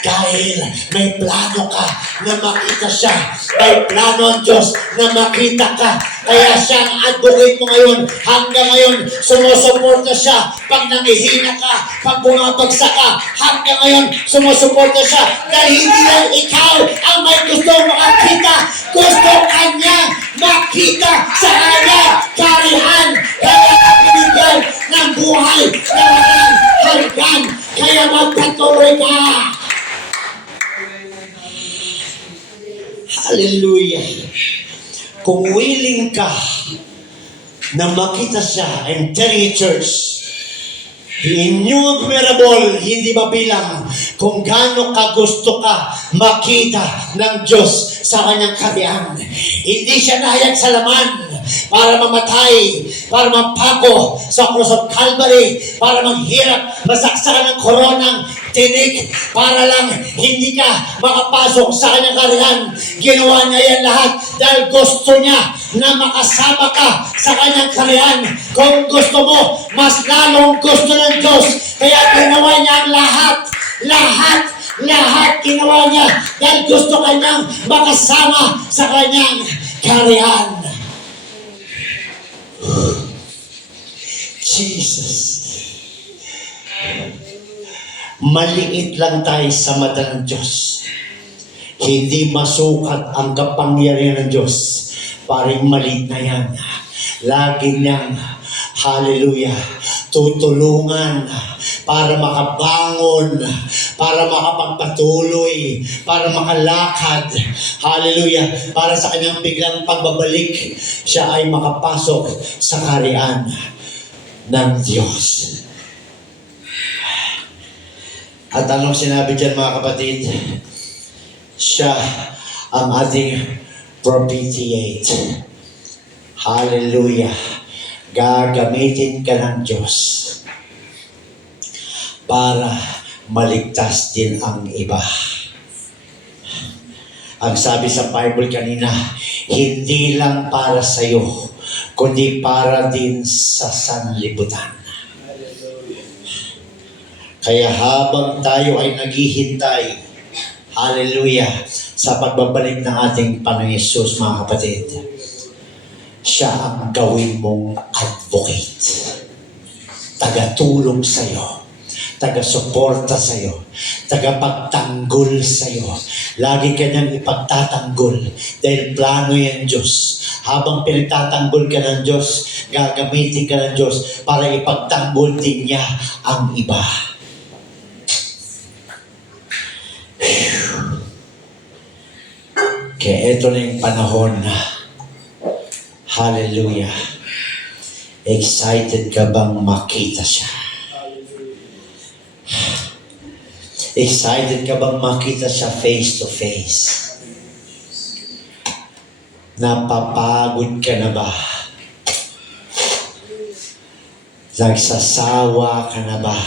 Dahil may plano ka na makita siya. May plano ang Diyos na makita ka. Kaya siya ang advocate mo ngayon. Hanggang ngayon, sumusuporta siya. Pag nangihina ka, pag bumabagsak ka, hanggang ngayon, sumusuporta siya. Dahil hindi lang ikaw ang may gusto makakita. Gusto Kanya makita sa Kanya karihan. Kaya ka binigyan ng buhay na walang hanggan. Kaya magpatuloy ka. Hallelujah. Kung willing ka na makita siya, I'm telling you, church, innumerable, hindi mabilang kung gaano ka gusto ka makita ng Diyos sa kanyang kariyan. Hindi siya nahayag sa laman para mamatay, para mapako sa cross of Calvary, para maghirap, masaksakan ng koronang tinik, para lang hindi ka makapasok sa kanyang kariyan. Ginawa niya yan lahat dahil gusto niya na makasama ka sa kanyang kariyan. Kung gusto mo, mas lalong gusto ng Diyos. Kaya ginawa niya ang lahat ginawa niya dahil gusto kanyang makasama sa kanyang kariyan. Jesus. Maliit lang tayo sa mata ng Diyos. Hindi masukat ang kapangyarihan ng Diyos. Paring maliit na yan. Lagi niyang, hallelujah, tutulungan para makabangon, para makapagpatuloy, para makalakad, hallelujah, para sa kanyang biglang pagbabalik, siya ay makapasok sa kaharian ng Diyos. At anong sinabi dyan mga kapatid? Siya ang ating propitiate. Hallelujah. Gagamitin ka ng Diyos para maligtas din ang iba. Ang sabi sa Bible kanina, hindi lang para sa iyo, kundi para din sa sanlibutan. Kaya habang tayo ay naghihintay, hallelujah, sa pagbabalik ng ating Panginoon Hesus, mga kapatid, siya ang gawin mong advocate. Tagatulong sa iyo, taga-suporta sa iyo, tagapagtanggol sa iyo. Lagi kanyang ipagtatanggol dahil plano yan Diyos. Habang pinagtatanggol ka ng Diyos, gagamitin ka ng Diyos para ipagtanggol din niya ang iba. Kaya ito na yung panahon na, hallelujah, excited ka bang makita siya? Excited ka bang makita siya face to face? Napapagod ka na ba? Nagsasawa ka na ba?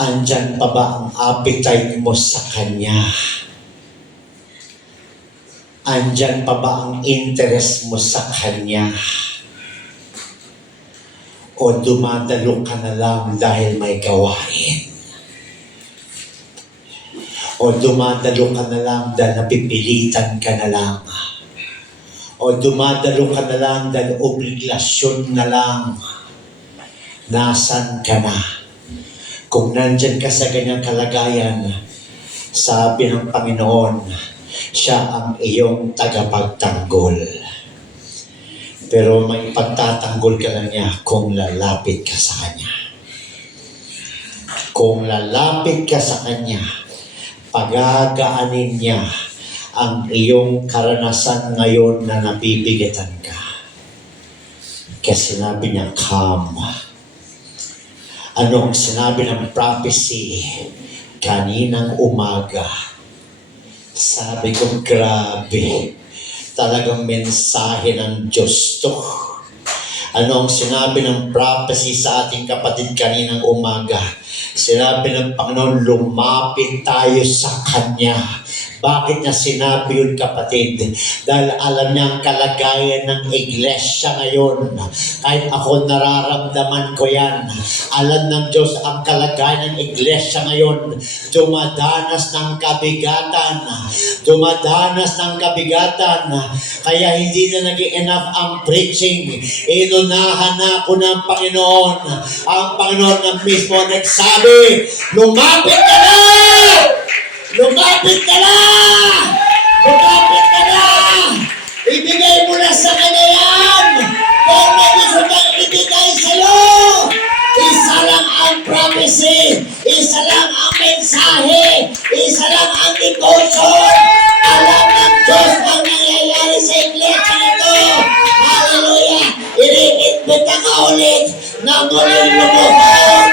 Andyan pa ba ang appetite mo sa Kanya? Andyan pa ba ang interest mo sa Kanya? O dumadalo ka na lang dahil may gawain? O dumadalo ka na lang dahil napipilitan ka na lang? O dumadalo ka na lang dahil obligasyon na lang? Nasaan ka na? Kung nandyan ka sa ganyang kalagayan, sabi ng Panginoon, siya ang iyong tagapagtanggol. Pero may pagtatanggol ka lang niya kung lalapit ka sa Kanya. Kung lalapit ka sa Kanya, pagagaanin niya ang iyong karanasan ngayon na nabibigatan ka. Kaya sinabi niya, come. Anong sinabi ng prophecy kaninang umaga? Sabi ko, grabe. Talagang mensahe ng Diyos to. Ano ang sinabi ng prophecy sa ating kapatid kaninang umaga? Sinabi ng Panginoon, lumapit tayo sa Kanya. Bakit niya sinabi yun, kapatid? Dahil alam niya ang kalagayan ng iglesia ngayon. Kahit ako nararamdaman ko yan. Alam ng Diyos ang kalagayan ng iglesia ngayon. Dumadanas ng kabigatan. Dumadanas ng kabigatan. Kaya hindi na naging enough ang preaching. Inunahan na ako ng Panginoon. Ang Panginoon na mismo nagsabi, lumapit ka na! Lumapit ka na! Lumapit ka na! Ibigay mo na sa Kanya yan! Kung may gusto kang ibigay sa'yo! Isa lang ang prophecy! Isa lang ang mensahe! Isa lang ang devotion! Alam ng Diyos ang nangyayari sa iglesia nito! Hallelujah! Iniimbita ka ulit na muling lumuhod!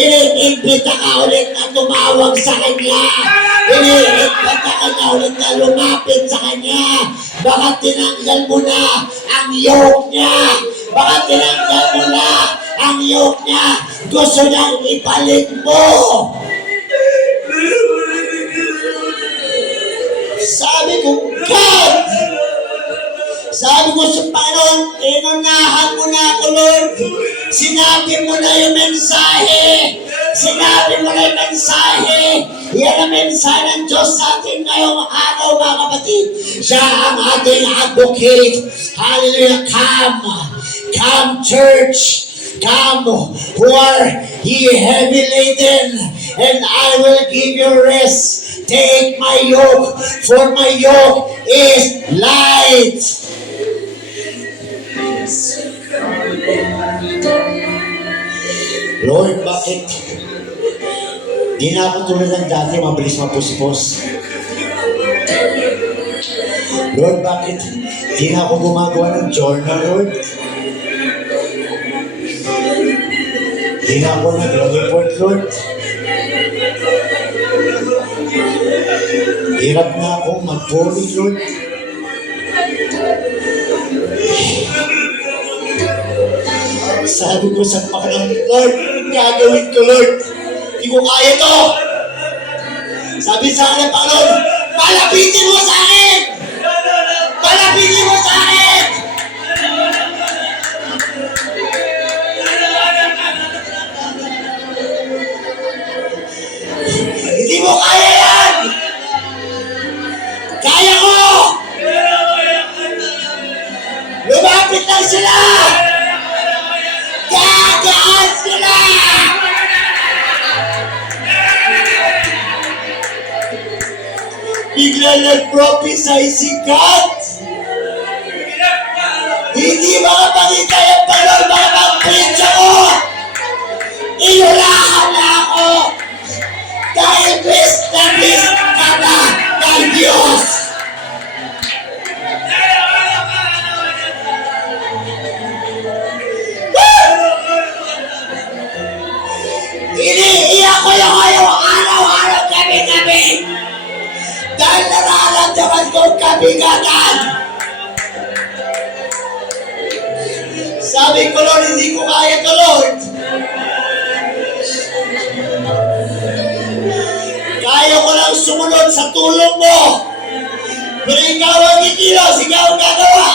Iniimbita ka ulit na tumawag sa Kanya! Iniimbita ka na ulit na lumapit sa Kanya! Baka tinanggal mo na ang yoke niya! Baka tinanggal mo na ang yoke niya! Gusto niyang ibalik mo! Sabi ko, God! Sabi ko sa Panginoon, inunahan mo na ako, Lord. Sinabi mo na yung mensahe. Sinabi mo na yung mensahe. Yan ang mensahe ng Diyos sa atin ngayong araw, mga kapatid. Siya ang ating advocate. Hallelujah. Come. Come, church. Come, who are ye heavy laden, and I will give you rest. Take my yoke, for my yoke is light. Lord, bakit Di na ako tulad ng dati, mabilis mapuspos. Lord, bakit di na ako gumagawa ng journal, Lord? Di na ako nag-report, Lord. Hirap na akong mag-puri, Lord. Sabi ko sa Panginoon, Lord, gagawin ko, Lord. Hindi ko kaya to. Sabi sa akin ng Panginoon, palapitin mo sa akin! Palapitin mo sa akin! Hindi mo kaya yan! Kaya ko! Lumapit lang sila! Gagaan sila! Bigla nag-prophesy si God. Hindi makapagitay ang Panginoon, makapag-preach ako. Inulahan na ako. Dahil bis na bis ka na ng Diyos. Iniiyak ko yung araw-araw, gabi-gabi. Dahil nararamdaman kong kabigatan. Sabi ko, Lord, hindi ko kaya to, Lord. Kaya ko lang sumunod sa tulong mo. Pero ikaw ang ikilos, ikaw ang gagawa.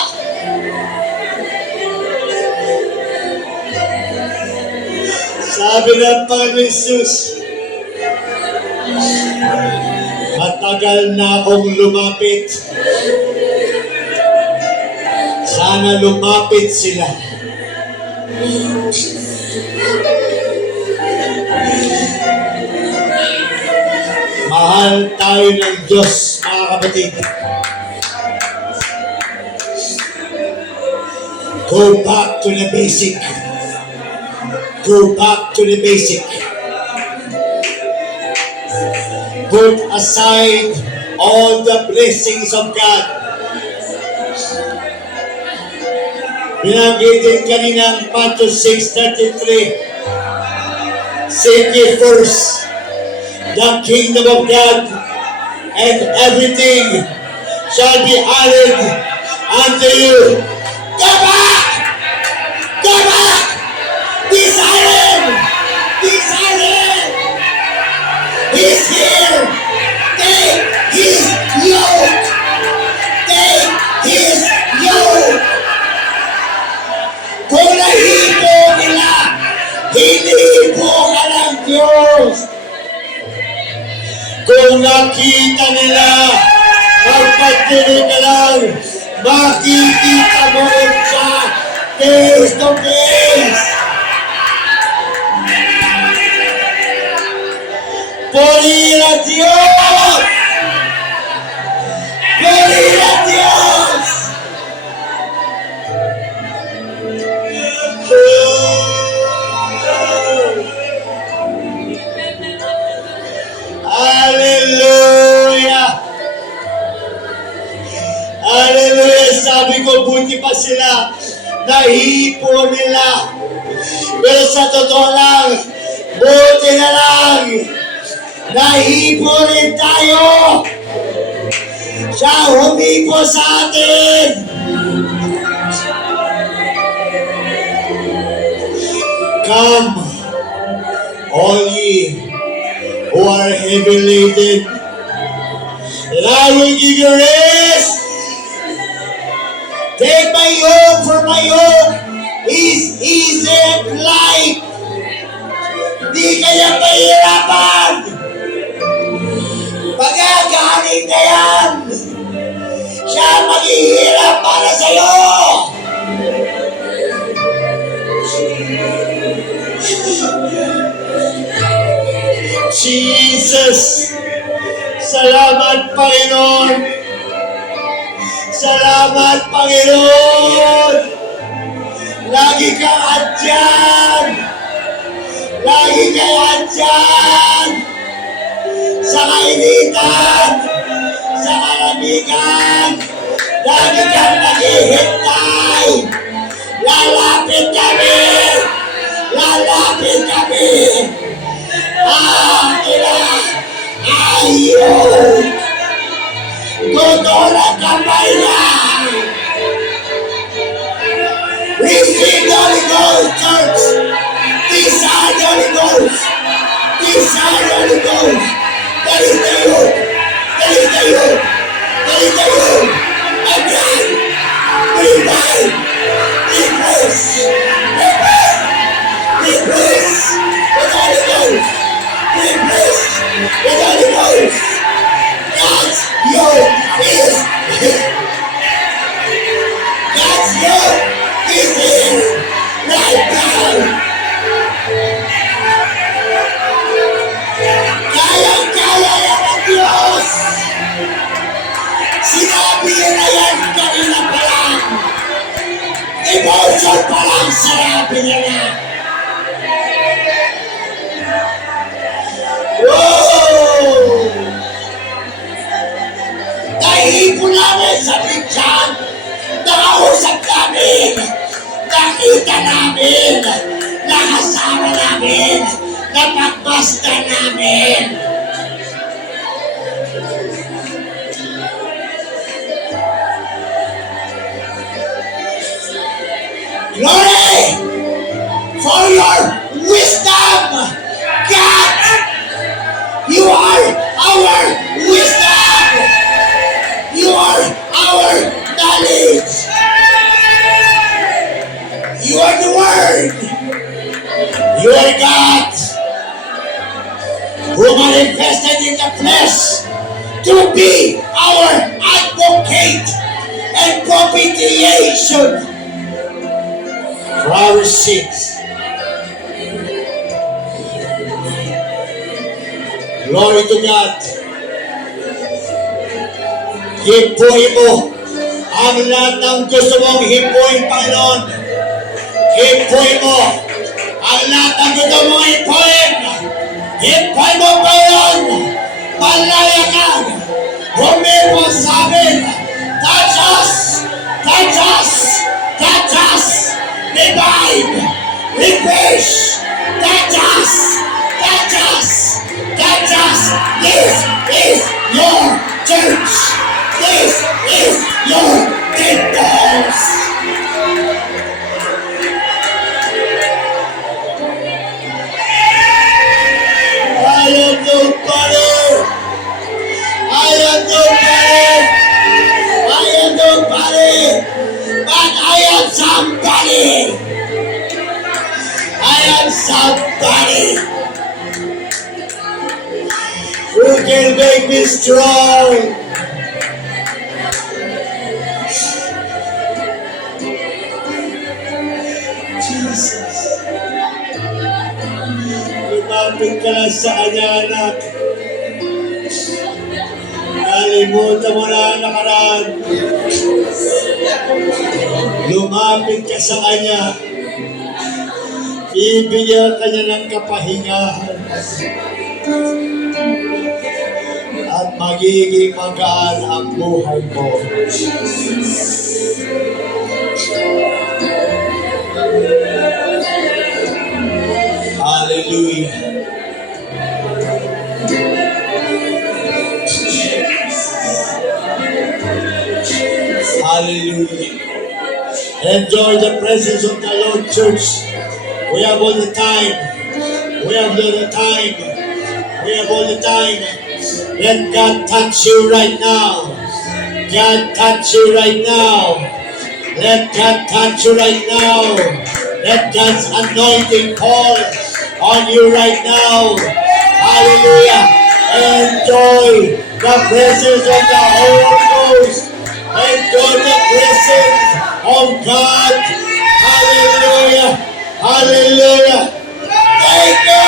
Sabi ng Panginoon Jesus, matagal na akong lumapit. Sana lumapit sila. Mahal tayo ng Diyos, mga kapatid. Go back to the basic. Go back to the basic. Put aside all the blessings of God. Binanggitin kanina ang Matthew 6:33. Seek ye first the kingdom of God, and everything shall be added unto you. Go back! Go back! Desire Him! Desire Him! He's here! Take His yoke! Take His yoke! Kung nahipo nila, hinihipo ka ng Diyos. Kung nakita nila, pagpatuloy ka lang, makikita mo rin siya face to face. Purihin ang Diyos! Purihin ang Diyos! Hallelujah! Hallelujah! Sabi ko, buti pa sila. Nahipo nila. Pero sa totoo lang, buti na lang. Nahipo rin tayo. Siya humipo sa atin. Come, all ye who are heavy laden, and I will give you rest. Take my yoke, for my yoke is easy and light. Di kaya pahirapan. Pagagaling na yan. Siya maghihirap para sa'yo. Jesus, salamat Panginoon. Salamat Panginoon. Lagi kang andyan. Lagi kang andyan. sa kainitan, sa kalamigan, lagi kang naghihintay. Lalapit kami! Lalapit kami! Ina! Ayun! Tutulak kamay na! Receive the Holy Ghost, church! Desire the Holy Ghost! Desire the Holy Ghost! That is the youth! That is the youth! That is the youth! Again! Revive! Replace! Replace! Replace! With the Holy Ghost! Replace! With the Holy Ghost! God's yoke is here! God's yoke is here! Right now! Kaya-kaya yan ang Diyos! Sinabi niya na yan kanina pa lang! Emotion pa lang sinabi niya na! Whoa! Naiipon namin sa bigyan! Nakausap namin! Nakita namin! Nakasama namin! Napagmasdan namin! Glory for your wisdom, God! You are our wisdom! You are our knowledge! You are the Word! You are God! Who manifested in the flesh to be our advocate and propitiation for our sins. Glory to God. Hipuin mo ang lahat ng gusto mong hipuin, Panginoon. Hipuin mo ang lahat ng gusto mong hipuin. Hipuin mo, Panginoon. Palayakan. Humipo sa amin. Touch us. Touch us. Touch us. Revive. Refresh. Touch us. Touch us. Touch us. This is your church. This is your temples. I am nobody. I am nobody. I am nobody. But I am somebody. I am somebody. Who can make me strong? Jesus. Lumapit ka lang sa kanya, anak. Kalimutan mo na ang nakaraan. Lumapit ka sa kanya. Ibigyan ka niya ng kapahingahan. At magiging magaan ang buhay mo. Hallelujah. Hallelujah. Enjoy the presence of the Lord, church. We have all the time. We have all the time. We have all the time. Let God touch you right now. God touch you right now. Let God touch you right now. Let God's anointing fall on you right now. Hallelujah. Enjoy the presence of the Holy Ghost. Enjoy the presence of God. Hallelujah. Hallelujah. Thank you.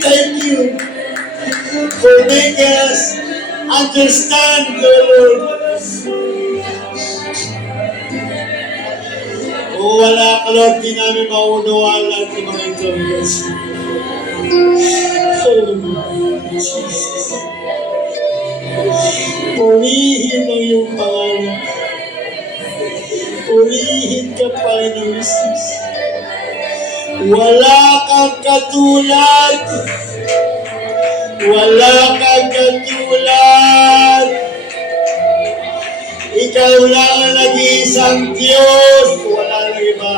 Thank you for making us understand, Lord. Kung wala ka, Lord, di namin maunawaan lahat ng mga ito. Jesus. Purihin ang iyong pangalan. Purihin ka, Panginoon Jesus. Wala kang katulad. Wala kang katulad. Ikaw lang ang nag-iisang Diyos. Wala nang iba.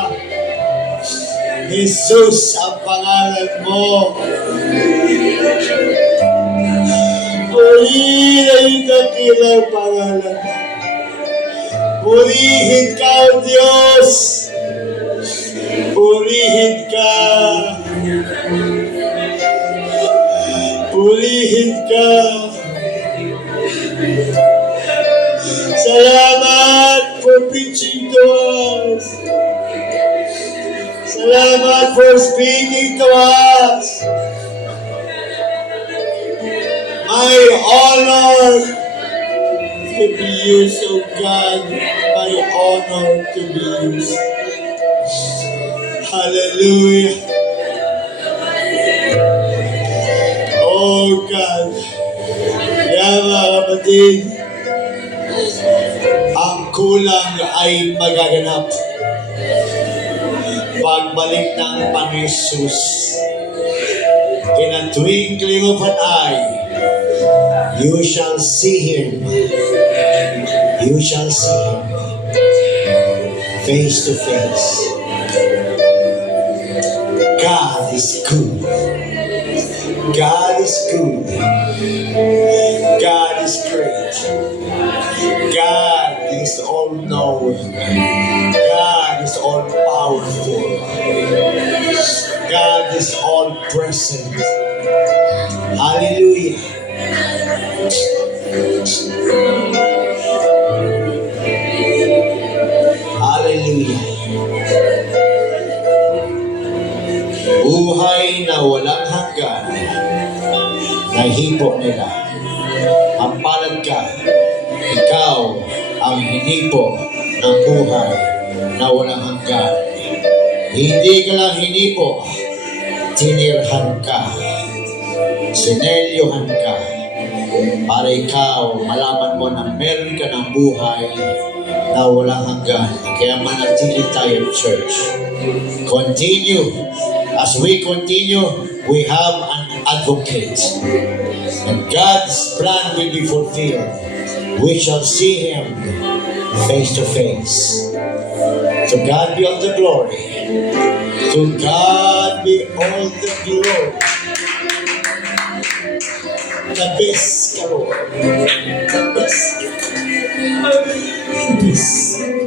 Jesus ang pangalan mo. Purihin ang iyong dakilang pangalan. Purihin ka, O Diyos. Purihin ka. Purihin ka. Salamat for preaching to us. Salamat for speaking to us. My honor to be used, O God. My honor to be used. Hallelujah. Oh God. Kaya mga kapatid, ang kulang ay magaganap. Pagbalik ng Panginoon Jesus, in a twinkling of an eye, you shall see Him. You shall see Him face to face. God is good. God is good. God is great. God is all-knowing. God is all-powerful. God is all-present. Hallelujah. Hallelujah. Buhay na walang hanggan, nahipo nila. Ang palad ka, ikaw ang hinipo ng buhay na walang hanggan. Hindi ka lang hinipo, tinirhan ka, sinelyohan ka, para ikaw malaman mo na meron ka ng buhay na walang hanggan. Kaya manatili tayo, church. Continue. As we continue, we have an advocate. And God's plan will be fulfilled. We shall see Him face to face. To God be all the glory. To God be all the glory. The best, Lord. The best. The best.